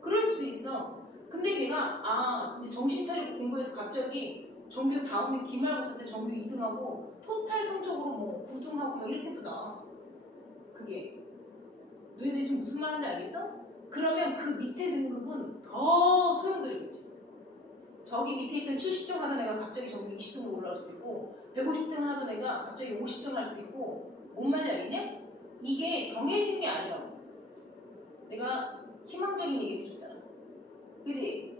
그럴 수도 있어. 근데 걔가 이제 정신 차리고 공부해서 갑자기 전교 다음에 기말고사 때 전교 2등하고 토탈 성적으로 뭐 9등하고 뭐 이렇게도 나와. 그게 너희들이 지금 무슨 말 하는지 알겠어? 그러면 그 밑에 등급은 더 소용돌이겠지. 저기 밑에 있던 70등 하던 애가 갑자기 전교 20등으로 올라올 수도 있고 150등 하던 애가 갑자기 50등 할 수도 있고 뭔 말인지 알겠냐? 이게 정해진 게 아니라고. 내가 희망적인 얘기를 해줬잖아. 그지?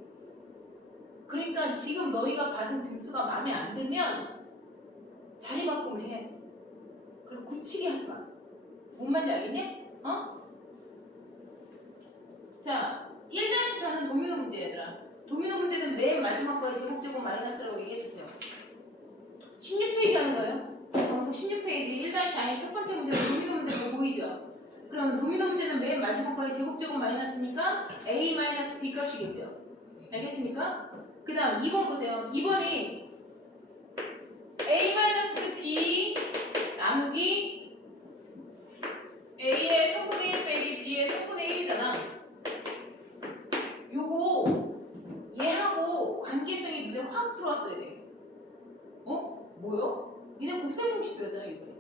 그러니까 지금 너희가 받은 등수가 마음에 안 들면 자리 바꿈을 해야지. 그리고 굳히게 하지 마. 뭔 말인지 알겠냐? 자, 1-4는 도미노 문제 얘들아. 도미노 문제는 맨 마지막 거에 제곱제곱 마이너스라고 얘기했었죠. 16페이지 하는 거예요. 정석 16페이지 1-4의 첫 번째 문제는 도미노 문제가 보이죠? 그럼 도미노 문제는 맨 마지막 거에 제곱제곱 마이너스니까 a 마이너스 b 값이겠죠. 알겠습니까? 그 다음 2번 보세요. 2번이 a 마이너스 b 나누기 a의 3분의 1 빼기 b의 3분의 1이잖아. 요거 얘하고 관계성이 눈에 확 들어왔어야 돼. 뭐요? 니네 곱셈 공식 배웠잖아 이번에.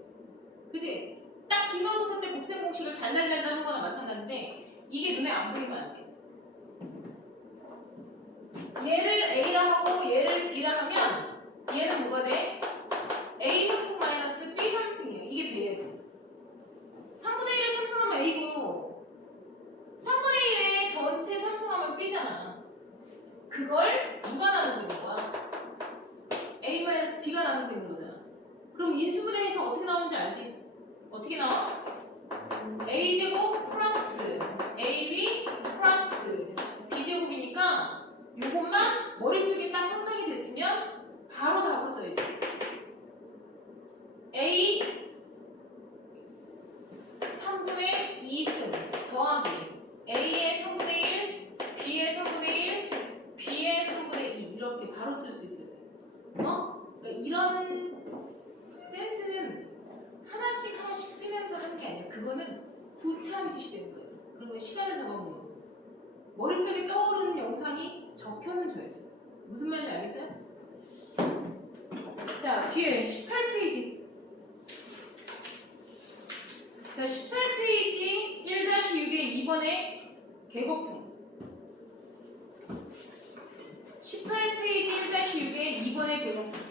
그치? 딱 중간고사 때 곱셈 공식을 달달달달 한 거나 마찬가지인데 이게 눈에 안 보이면 안 돼. 얘를 a라 하고 얘를 b라 하면 얘는 뭐가 돼? a 3승 마이너스 b 3승이에요. 이게 돼야지. 3분의 1에 3승하면 a고 3분의 1에 전체 3승하면 b잖아. 그걸 누가 나누고 있는 거야? a-b가 나누고 있는 거잖아. 그럼 인수분해에서 어떻게 나오는지 알지? 어떻게 나와? a제곱 플러스 ab 플러스 b제곱이니까 요것만 머릿속에 딱 형성이 됐으면 바로 답을 써야지. a 3분의 2승 더하기 a의 3분의 1 b의 3분의 1 b의 3분의 2 이렇게 바로 쓸 수 있어요. 그러니까 이런 센스는 하나씩 쓰면서 하는 게 아니야. 그거는 구차한 짓이 되는 거예요. 그런 거 시간을 잡아먹는 거. 머릿속에 떠오르는 영상이 적혀는 줘야지. 무슨 말인지 알겠어요? 자, 뒤에 18페이지. 자, 18페이지 1-6의 2번의 객거품. 18페이지 1-6의 2번의 객거품.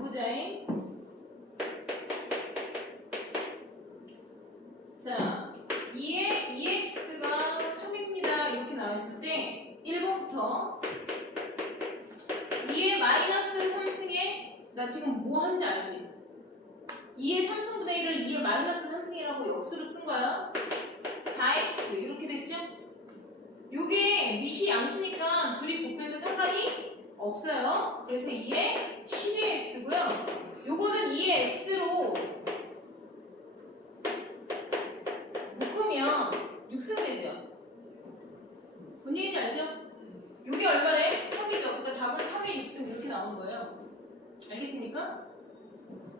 보자잉. 자, 2의 2x가 3입니다. 이렇게 나왔을 때 1번부터 2의 마이너스 3승에 나 지금 뭐 한지 알지? 2의 3승분의 1을 2의 마이너스 3승이라고 역수로 쓴 거야. 4x 이렇게 됐죠? 요게 밑이 양수니까 둘이 곱해도 상관이 없어요. 그래서 2의 12x고요. 요거는 2의 x로 묶으면 6승 되죠? 뭔 얘기인지 알죠? 요게 얼마래? 3이죠. 그러니까 답은 3의 6승 이렇게 나오는 거예요. 알겠습니까?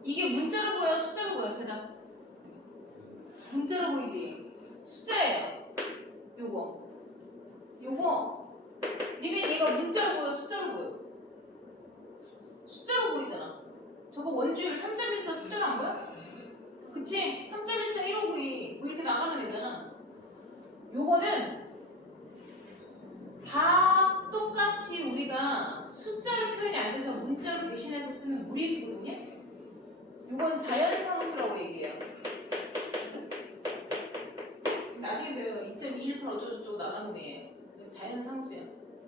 이게 문자로 보여? 숫자로 보여? 대답. 문자로 보이지? 숫자예요. 요거. 니네 얘가 문자로 보여? 숫자로 보여? 숫자로 보이잖아. 저거 원주율 3.14 숫자로 안 보여? 그치? 3.14 159뭐 이렇게 나가는 애잖아. 요거는 다 똑같이 우리가 숫자로 표현이 안 돼서 문자로 대신해서 쓰는 무리수거든요. 요건 자연상수라고 얘기해요. 나중에 배워요. 2.21% 어쩌고저쩌고 나가는 애예요. 그래서 자연상수야.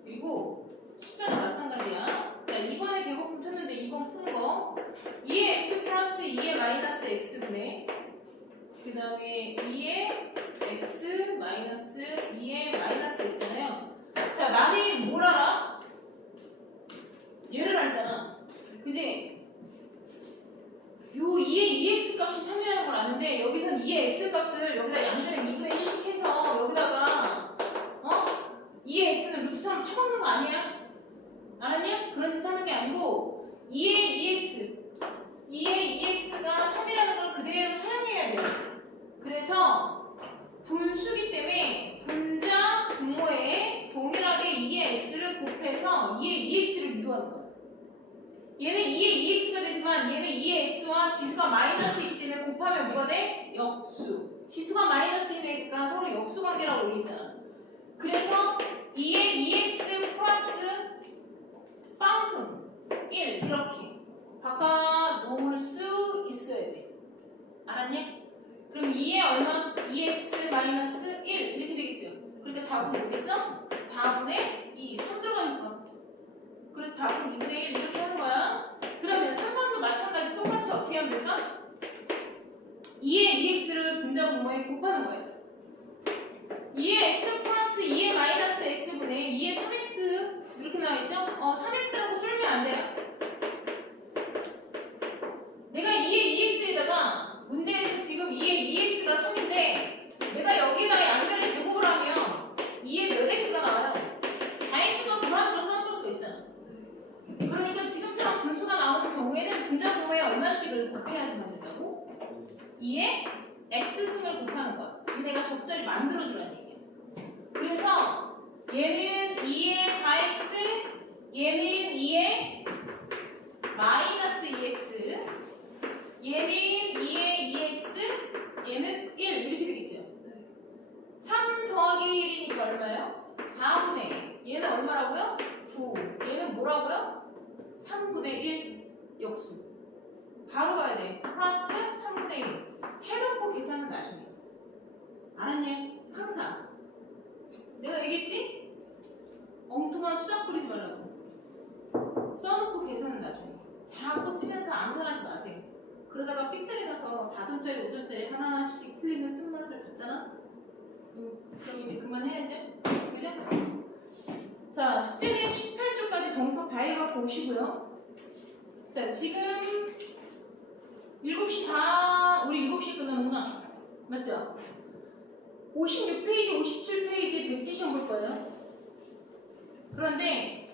그리고 숫자는 마찬가지야. 자, 2번에 객거품 폈는데 2번 푸는 거 2의 x 플러스 2의 마이너스 x분의 그 다음에 2의 x 마이너스 2의 마이너스 x잖아요. 자, 나는 뭘 알아? 얘를 알잖아. 그지? 요 2의 2x 값이 3이라는 걸 아는데 여기선 2의 x 값을 여기다 양변에 2분의 1씩 해서 여기다가 2의 x는 루트 3 쳐먹는 거 아니야? 알았냐? 그런 짓 하는 게 아니고 2의 2x가 3이라는 걸 그대로 사용해야 돼. 그래서 분수기 때문에 분자, 분모에 동일하게 2의 x를 곱해서 2의 2x를 유도하는 거야. 얘는 2의 2x가 되지만 얘는 2의 x와 지수가 마이너스이기 때문에 곱하면 뭐가 돼? 역수. 지수가 마이너스이니까 서로 역수 관계라고 얘기했잖아. 그래서 2의 2x 플러스 빵승 1 이렇게 바꿔 놓을 수 있어야 돼. 알았냐? 그럼 2의 얼마? 2x 마이너스 1 이렇게 되겠죠. 그러니까 답은 뭐겠어? 4분의 2 3 들어가니까. 그래서 답은 2분의 1 이렇게 하는 거야. 그러면 3번도 마찬가지 똑같이 어떻게 하면 될까? 2의 2x를 분자 분모에 곱하는 거야. 2의 x 플러스 2의 마이너스 x분의 2의 3x 이렇게 나와있죠? 3x라고 줄이면 안 돼요. 내가 2의 2x에다가 문제에서 지금 2의 2x가 3인데 내가 여기다가 양변에 제곱을 하면 2의 몇 x가 나와요? 4x가 9라는 걸 써볼 수가 있잖아. 그러니까 지금처럼 분수가 나오는 경우에는 분자 분모에 얼마씩을 곱해야지만 된다고? 2의 x승을 곱하는 거야. 니네가 적절히 만들어주라는 얘기야. 그래서 얘는 2의 4x, 얘는 2의 마이너스 2x, 얘는 2의 2x, 얘는 1 이렇게 되겠죠. 3 더하기 1이니까 얼마예요? 4분의 1. 얘는 얼마라고요? 9. 얘는 뭐라고요? 3분의 1 역수. 바로 가야 돼. 플러스 3분의 1. 해놓고 계산은 나중에. 알았냐? 항상. 내가 얘기했지? 엉뚱한 수작 부리지 말라고. 써놓고 계산은 나중에. 자꾸 쓰면서 암산하지 마세요. 그러다가 삑살이 나서 4점짜리, 5점짜리 하나씩 틀리는 쓴맛을 봤잖아? 그럼 이제 그만해야지. 그죠? 자, 숙제는 18쪽까지 정석 다 해갖고 오시고요. 자, 지금 7시 다, 우리 7시에 끝나는구나. 맞죠? 56페이지, 57페이지 백지 시험 볼 거예요. 그런데,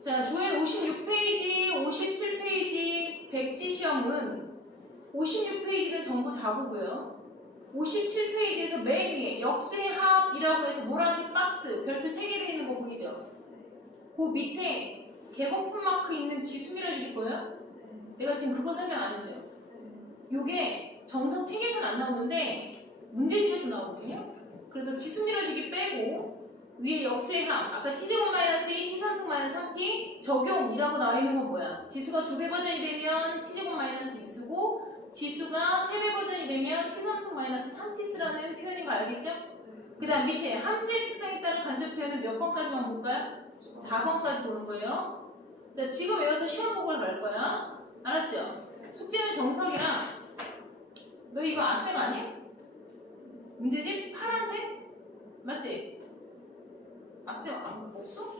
자, 조회 56페이지, 57페이지 백지 시험은 56페이지는 전부 다 보고요. 57페이지에서 맨 위에 역수의 합이라고 해서 노란색 박스, 별표 3개 되어 있는 거 보이죠? 그 밑에 개거품 마크 있는 지수 밀어주기 보여요? 내가 지금 그거 설명 안 했죠? 요게 정석 책에서는 안 나오는데 문제집에서 나오거든요. 그래서 지수 밀어주기 빼고 위에 역수의 합, 아까 t제곱 마이너스 2, t3승 마이너스 3t 적용이라고 나와 있는 건 뭐야? 지수가 2배 버전이 되면 t제곱 마이너스 2 쓰고 지수가 3배 버전이 되면 t3승 마이너스 3t 쓰라는 표현인 거 알겠죠? 그 다음 밑에 함수의 특성에 따른 간접 표현은 몇 번까지만 볼까요? 4번까지 보는 거예요. 자, 지금 외워서 시험 보고 갈 거야. 알았죠? 숙제는 정석이랑 너 이거 아셈 아니야? 문제집 파란색? 맞지? 아셈 없어?